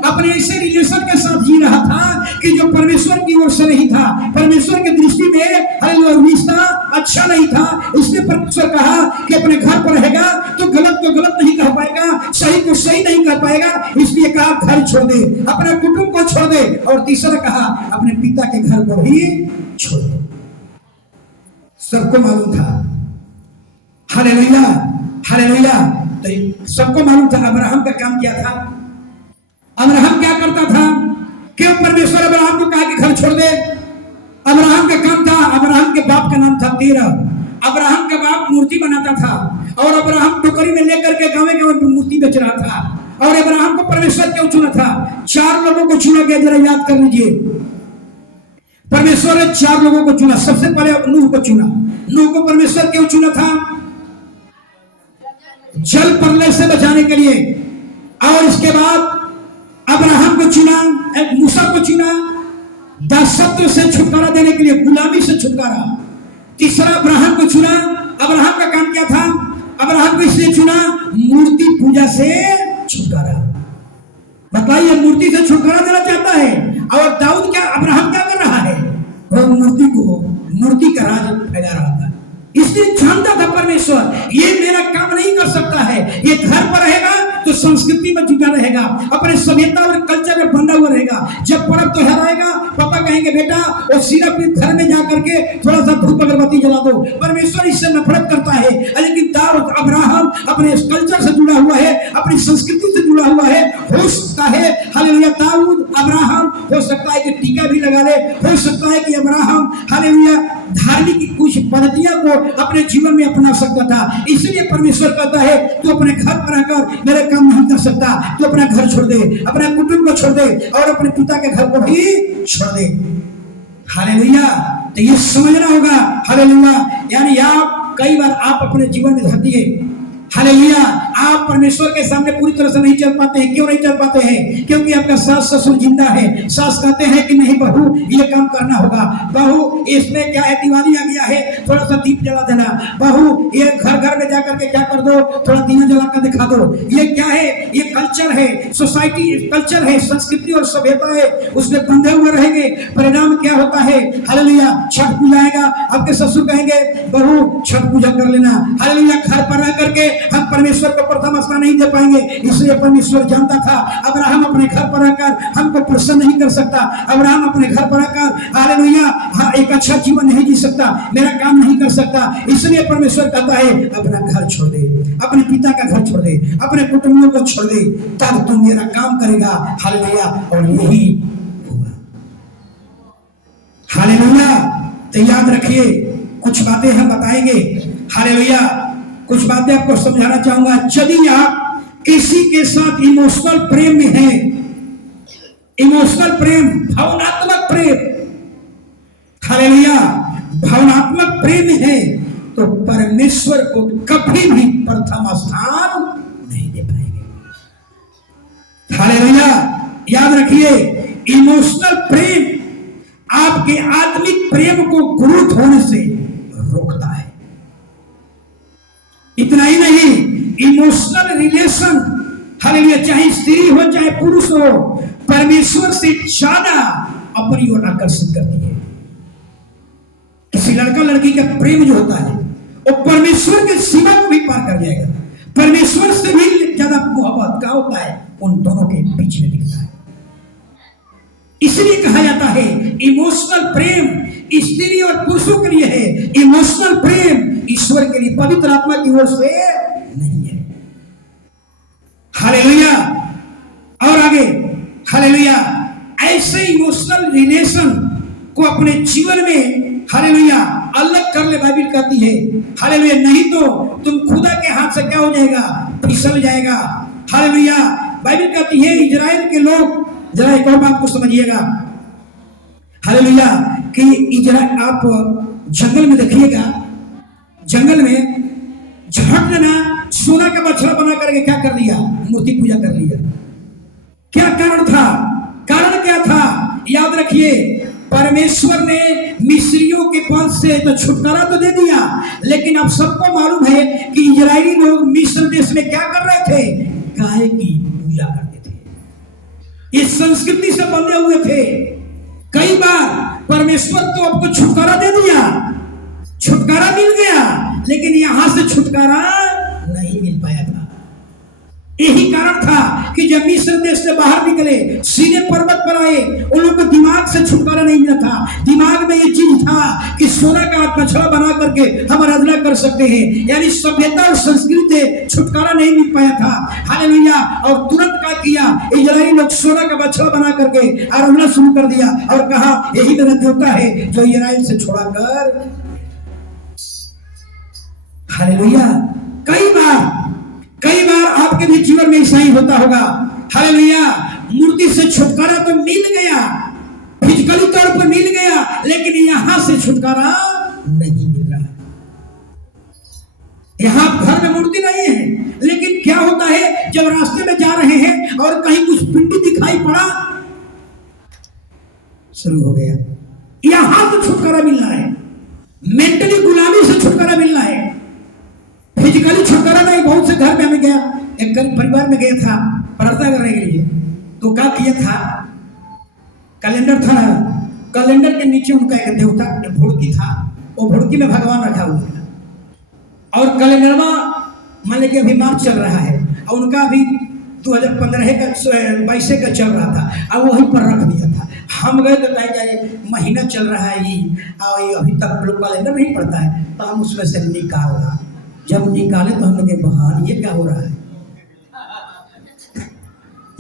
अपने ऐसे रिलेशन के साथ जी रहा था कि जो परमेश्वर की ओर से नहीं था, परमेश्वर की दृष्टि में हालेलुया रिश्ता अच्छा नहीं था। इसलिए परमेश्वर कहा कि अपने घर पर रहेगा तो गलत को गलत नहीं कह पाएगा, सही को सही नहीं कर पाएगा। इसलिए कहा घर छोड़ दे, अपने कुटुंब को छोड़ दे, और तीसरा कहा अपने पिता के घर को भी छोड़ दे। सबको मालूम था, हालेलुया हालेलुया, तो सबको मालूम था अब्राहम का काम क्या था। अब्राहम क्या करता था? क्यों परमेश्वर अब्राहम को कहा कि घर छोड़ दे? अब्राहम का काम था, अब्राहम के बाप का नाम था तेरह। अब्राहम का बाप मूर्ति बनाता था और अब्राहम टोकरी में लेकर के गाँव में मूर्ति बेच रहा था। और अब्राहम को परमेश्वर क्यों चुना था? 4 लोगों को चुना गया, जरा याद कर लीजिए। परमेश्वर ने 4 लोगों को चुना। सबसे पहले नूह को चुना। नूह को परमेश्वर क्यों चुना था? जल प्रलय से बचाने के लिए। और इसके बाद अब्राहम को चुना, मूसा को चुना दासत्व से छुटकारा देने के लिए, गुलामी से छुटकारा। तीसरा अब्राहम को चुना। अब्राहम का काम क्या था? अब्राहम को इसलिए चुना मूर्ति पूजा से छुटकारा। बताइए, मूर्ति से छुटकारा देना चाहता है। और दाऊद क्या, अब्राहम क्या कर रहा है? वो मूर्ति का राज फैला रहा था। इसलिए जानता था परमेश्वर ये मेरा काम नहीं कर सकता है। ये घर पर रहेगा तो संस्कृति में जुटा रहेगा, अपने सभ्यता और कल्चर में बंधा हुआ रहेगा। जब पर्व त्योहार आएगा पापा कहेंगे बेटा वो सिर्फ घर में जाकर के थोड़ा सा धूप अगरबत्ती जला दो। परमेश्वर इससे नफरत करता है। लेकिन दाऊद अब्राहम अपने कल्चर से जुड़ा हुआ है, अपनी संस्कृति से जुड़ा हुआ है। हो सकता है हालेलुया दाऊद अब्राहम हो सकता है कि टीका भी लगा ले, हो सकता है कि अब्राहम हालेलुया धार्मिक कुछ पद्धतियों को अपने जीवन में अपना सकता था। इसलिए परमेश्वर कहता है तू अपने घर पर रहकर मेरे काम नहीं कर सकता, तू अपना घर छोड़ दे, अपने कुटुंब को छोड़ दे और अपने पिता के घर को भी छोड़ दे। हालेलुया। तो ये समझना होगा। हालेलुया। यानी आप कई बार आप अपने जीवन में धरती है, हालेलुया, आप परमेश्वर के सामने पूरी तरह से नहीं चल पाते हैं। क्यों नहीं चल पाते हैं? क्योंकि आपका सास ससुर जिंदा है। सास कहते हैं कि नहीं बहू ये काम करना होगा, बहू इसमें क्या है, दिवाली आ गया है थोड़ा सा दीप जला देना, बहू ये घर घर में जाकर के क्या कर दो, थोड़ा दिया जला कर दिखा दो। ये क्या है? ये कल्चर है, सोसाइटी कल्चर है, संस्कृति और सभ्यता है, उसमें बंधे हुए रहेंगे। परिणाम क्या होता है? हालेलुया। छठ पूजा आएगा, आपके ससुर कहेंगे बहू छठ पूजा कर लेना। हालेलुया। घर पर रह करके हम परमेश्वर को प्रथम स्थान नहीं दे पाएंगे। इसलिए परमेश्वर जानता था अब्राहम अपने घर पर रहकर हमको प्रसन्न नहीं कर सकता। अब्राहम अपने घर पर रहकर हालेलुया एक अच्छा जीवन नहीं जी सकता, मेरा काम नहीं कर सकता। इसलिए परमेश्वर कहता है अपना घर छोड़ दे, अपने पिता का घर छोड़ दे, अपने कुटुंबियों को छोड़ दे, तब तुम मेरा काम करेगा। हालेलुया। और यही होगा। हालेलुया। तो याद रखिए, कुछ बातें हम बताएंगे। हालेलुया। कुछ बातें आपको समझाना चाहूंगा। यदि आप किसी के साथ इमोशनल प्रेम में हैं, इमोशनल प्रेम, भावनात्मक प्रेम, हालेलुया, भावनात्मक प्रेम है, तो परमेश्वर को कभी भी प्रथम स्थान नहीं दे पाएंगे। हालेलुया। याद रखिए, इमोशनल प्रेम आपके आत्मिक प्रेम को ग्रोथ होने से रोकता है। इतना ही नहीं, इमोशनल रिलेशन, हालेलुया, चाहे स्त्री हो चाहे पुरुष हो, परमेश्वर से ज्यादा अपनी ओर आकर्षित करती है। किसी लड़का लड़की का प्रेम जो होता है वो परमेश्वर के सीमा को भी पार कर जाएगा। परमेश्वर से भी ज्यादा मोहब्बत का होता है उन दोनों के बीच में दिखता है। इसलिए कहा जाता है इमोशनल प्रेम स्त्री और पुरुषों के लिए है, इमोशनल प्रेम ईश्वर के लिए, पवित्र आत्मा की ओर से नहीं है। हालेलुया। और आगे हालेलुया। ऐसे इमोशनल रिलेशन को अपने जीवन में हालेलुया अलग कर ले, बाइबल कहती है हालेलुया। नहीं तो तुम खुदा के हाथ से क्या हो जाएगा, फिसल जाएगा। हालेलुया। बाइबल कहती है इजराइल के लोग, जरा एक और बात को समझिएगा हालेलुया, कि इजराइल, आप जंगल में देखिएगा, जंगल में झट देना सोना का बछड़ा बना करके क्या कर लिया, मूर्ति पूजा कर लिया। क्या कारण था, कारण क्या था, याद रखिए, परमेश्वर ने मिस्रियों के पद से तो छुटकारा तो दे दिया, लेकिन अब सबको मालूम है कि इजरायली लोग मिस्र देश में क्या कर रहे थे, गाय की पूजा करते थे, इस संस्कृति से बंधे हुए थे। कई बार परमेश्वर तो आपको छुटकारा दे दिया, छुटकारा मिल गया, लेकिन यहां से छुटकारा नहीं मिल पाया था। यही कारण था कि जब मिस्र देश से बाहर निकले, सीने पर्वत पर आए, उन लोगों को दिमाग से छुटकारा नहीं मिला था। दिमाग में ये चीज था कि सोना का बछड़ा बना करके हम आराधना कर सकते हैं, यानी सभ्यता और संस्कृति से छुटकारा नहीं मिल पाया था। हालेलुया। और तुरंत क्या किया, इजरायली लोग सोना का बछड़ा बना करके आराधना शुरू कर दिया और कहा यही मेरा देवता है जो इजराइल से छोड़ा कर। हालेलुया। कई बार आपके भी जीवन में ऐसा ही होता होगा। हालेलुया। मूर्ति से छुटकारा तो मिल गया, फिजिकली तौर पर मिल गया, लेकिन यहां से छुटकारा नहीं मिल रहा। यहां घर में मूर्ति नहीं है, लेकिन क्या होता है, जब रास्ते में जा रहे हैं और कहीं कुछ पिंडी दिखाई पड़ा, शुरू हो गया। यहां से छुटकारा मिलना है, मेंटली गुलामी से छुटकारा मिलना है, फिजिकली छुटकारा नहीं। बहुत से घर में हमें गया, एक परिवार में गया था प्रार्थना करने के लिए, तो क्या किया था, कैलेंडर था, कैलेंडर के नीचे उनका एक देवता, एक भुड़की था, वो भुड़की में भगवान रखा हुआ था, और कैलेंडर में मान लीजिए अभी मार्च चल रहा है, और उनका अभी 2015 का 22 का चल रहा था, और वहीं पर रख दिया था। हम गए तो कहे जाए महीना चल रहा है ये, और अभी तक लोग कैलेंडर नहीं पड़ता है, तो हम उसमें से निकाल रहा। जब निकाले तो हम लोग बहान, ये क्या हो रहा है,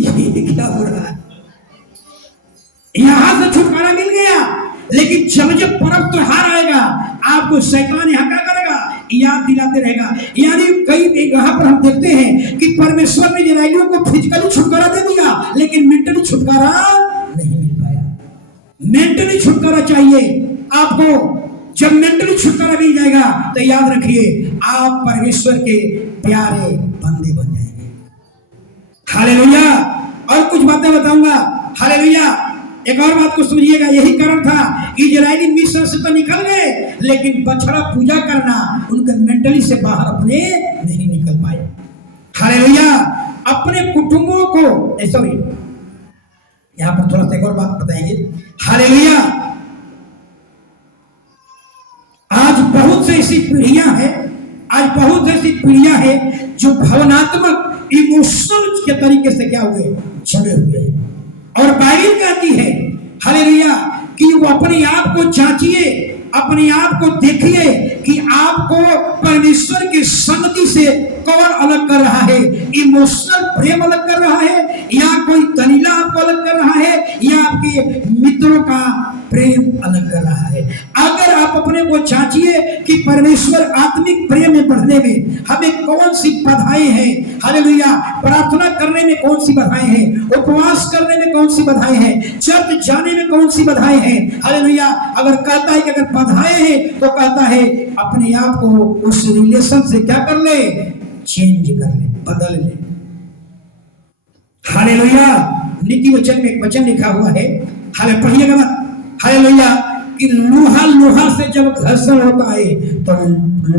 ये क्या हो रहा है। यहां से छुटकारा मिल गया, लेकिन जब पर्व त्योहार आएगा, आपको शैतान यहां क्या करेगा, याद दिलाते रहेगा। यानी कई यहाँ पर हम देखते हैं कि परमेश्वर ने इजराइलियों को फिजिकली छुटकारा दे दिया, लेकिन मेंटली छुटकारा नहीं मिल पाया। मेंटली छुटकारा चाहिए आपको। जब मेंटली छुटकारा मिल जाएगा तो याद रखिए आप परमेश्वर के प्यारे बंदे बन जाएंगे। हालेलुया। और कुछ बातें बताऊंगा। हालेलुया। एक और बात को समझिएगा, यही कारण था कि इजरायली मिस्र से तो निकल गए, लेकिन बछड़ा पूजा करना उनके मेंटली से बाहर अपने नहीं निकल पाए। हालेलुया। अपने कुटुंबों को, सॉरी यहां पर थोड़ा सा एक और बात बताएंगे। हालेलुया। आज बहुत से ऐसी पीढ़ियां हैं, आज बहुत ऐसी पीढ़ियां हैं जो भावनात्मक इमोशनल के तरीके से क्या हुए, जुड़े हुए हैं। और बाइबल कहती है हालेलुया कि वो अपने आप को जांचिए, अपने आप को देखिए कि आपको परमेश्वर की संगति से कौन अलग कर रहा है। इमोशनल प्रेम अलग कर रहा है, या कोई दलीला आपको अलग कर रहा है, या आपके मित्रों का प्रेम अलग कर रहा है। अगर आप अपने को जांचिए कि परमेश्वर आत्मिक प्रेम में बढ़ने में हमें कौन सी बाधाएं हैं। हालेलुया। प्रार्थना करने में कौन सी बाधाएं हैं, उपवास करने में कौन सी बाधाएं हैं, चर्च जाने में कौन सी बाधाएं हैं। हालेलुया। अगर कहता है कि अगर बाधाएं हैं, तो कहता है अपने आप को उस रिलेशन से क्या कर ले, चेंज कर ले, बदल ले। हालेलुया। नीति वचन में एक वचन लिखा हुआ है, हाले पढ़िएगा मत। हालेलुया। कि लोहा से जब घर्षण होता है तो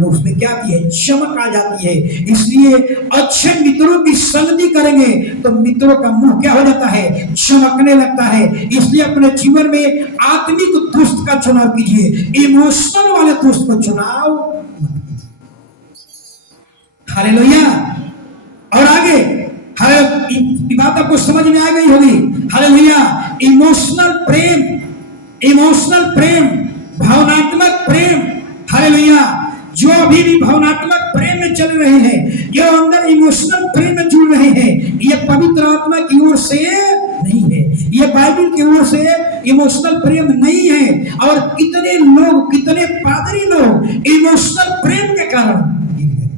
उसमें क्या आती है, चमक आ जाती है। इसलिए अच्छे मित्रों की संगति करेंगे तो मित्रों का मुंह क्या हो जाता है, चमकने लगता है। इसलिए अपने जीवन में आत्मिक दोस्त का चुनाव कीजिए, इमोशनल वाले दोस्त को चुनाव मत कीजिए। हालेलुया। और आगे बात आपको समझ में आ गई होगी। हालेलुया। इमोशनल प्रेम, भावनात्मक प्रेम। हालेलुया। जो अभी भी भावनात्मक प्रेम में चल रहे हैं, जो अंदर इमोशनल प्रेम में जुड़ रहे हैं, ये पवित्र आत्मा की ओर से नहीं है। ये बाइबल की ओर से इमोशनल प्रेम नहीं है। और कितने लोग, कितने पादरी लोग इमोशनल प्रेम के कारण गिर गए,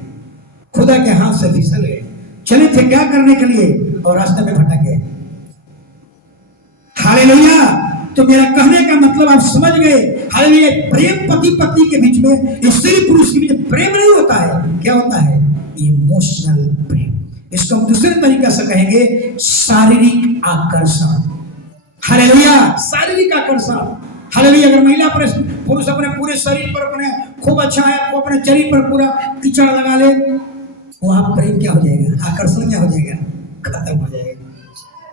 खुदा के हाथ से फिसल गए। चले थे क्या करने के लिए और रास्ते में भटक गए। हालेलुया। तो मेरा कहने का मतलब आप समझ गए। हालेलुया। प्रेम पति पत्नी के बीच में, स्त्री पुरुष के बीच में प्रेम नहीं होता है। क्या होता है? इमोशनल प्रेम। इसको हम दूसरे तरीके से कहेंगे शारीरिक आकर्षण। हालेलुया। शारीरिक आकर्षण। हालेलुया। अगर महिला पुरुष अपने पूरे शरीर पर, अपने खूब अच्छा है, वो अपने शरीर पर पूरा कीचड़ लगा ले, वहां प्रेम क्या हो जाएगा? आकर्षण क्या हो जाएगा? खत्म हो जाएगा।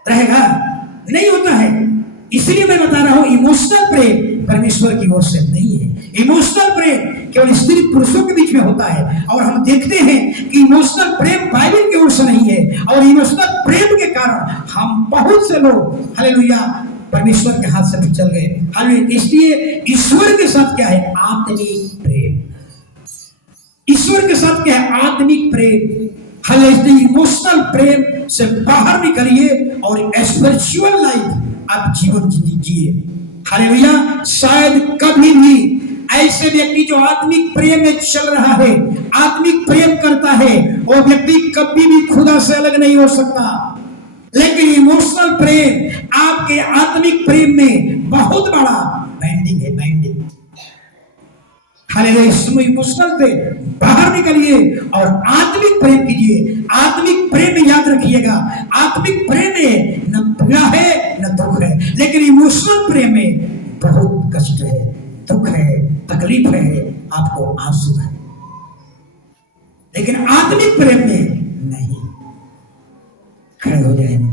रहेगा नहीं, होता है। इसलिए मैं बता रहा हूं इमोशनल प्रेम परमेश्वर की ओर से नहीं है। इमोशनल प्रेम केवल स्त्री पुरुषों के बीच में होता है। और हम देखते हैं कि इमोशनल प्रेम बाइबल की ओर से नहीं है। और इमोशनल प्रेम के कारण हम बहुत से लोग हालेलुया परमेश्वर के हाथ से फिसल गए। हालेलुया। इसलिए ईश्वर के साथ क्या है? आत्मिक प्रेम। ईश्वर के साथ क्या है? आत्मिक प्रेम। हालेलुया। इमोशनल प्रेम से बाहर निकलिए और स्पिरिचुअल लाइफ आप जीवन जिए। हालेलुया। शायद कभी भी ऐसे व्यक्ति जो आत्मिक प्रेम में चल रहा है, आत्मिक प्रेम करता है, वो व्यक्ति कभी भी खुदा से अलग नहीं हो सकता। लेकिन इमोशनल प्रेम आपके आत्मिक प्रेम में बहुत बड़ा बाइंडिंग है, बाइंडिंग। हालेलुया। इसमें इमोशनल से बाहर निकलिए और आत्मिक प्रेम कीजिए। आत्मिक प्रेम में याद रखिएगा, आत्मिक प्रेम में न पीड़ा है न दुख है, लेकिन इमोशनल प्रेम में बहुत कष्ट है, दुख है, तकलीफ है, आपको आंसू है। लेकिन आत्मिक प्रेम में नहीं। खड़े हो जाए।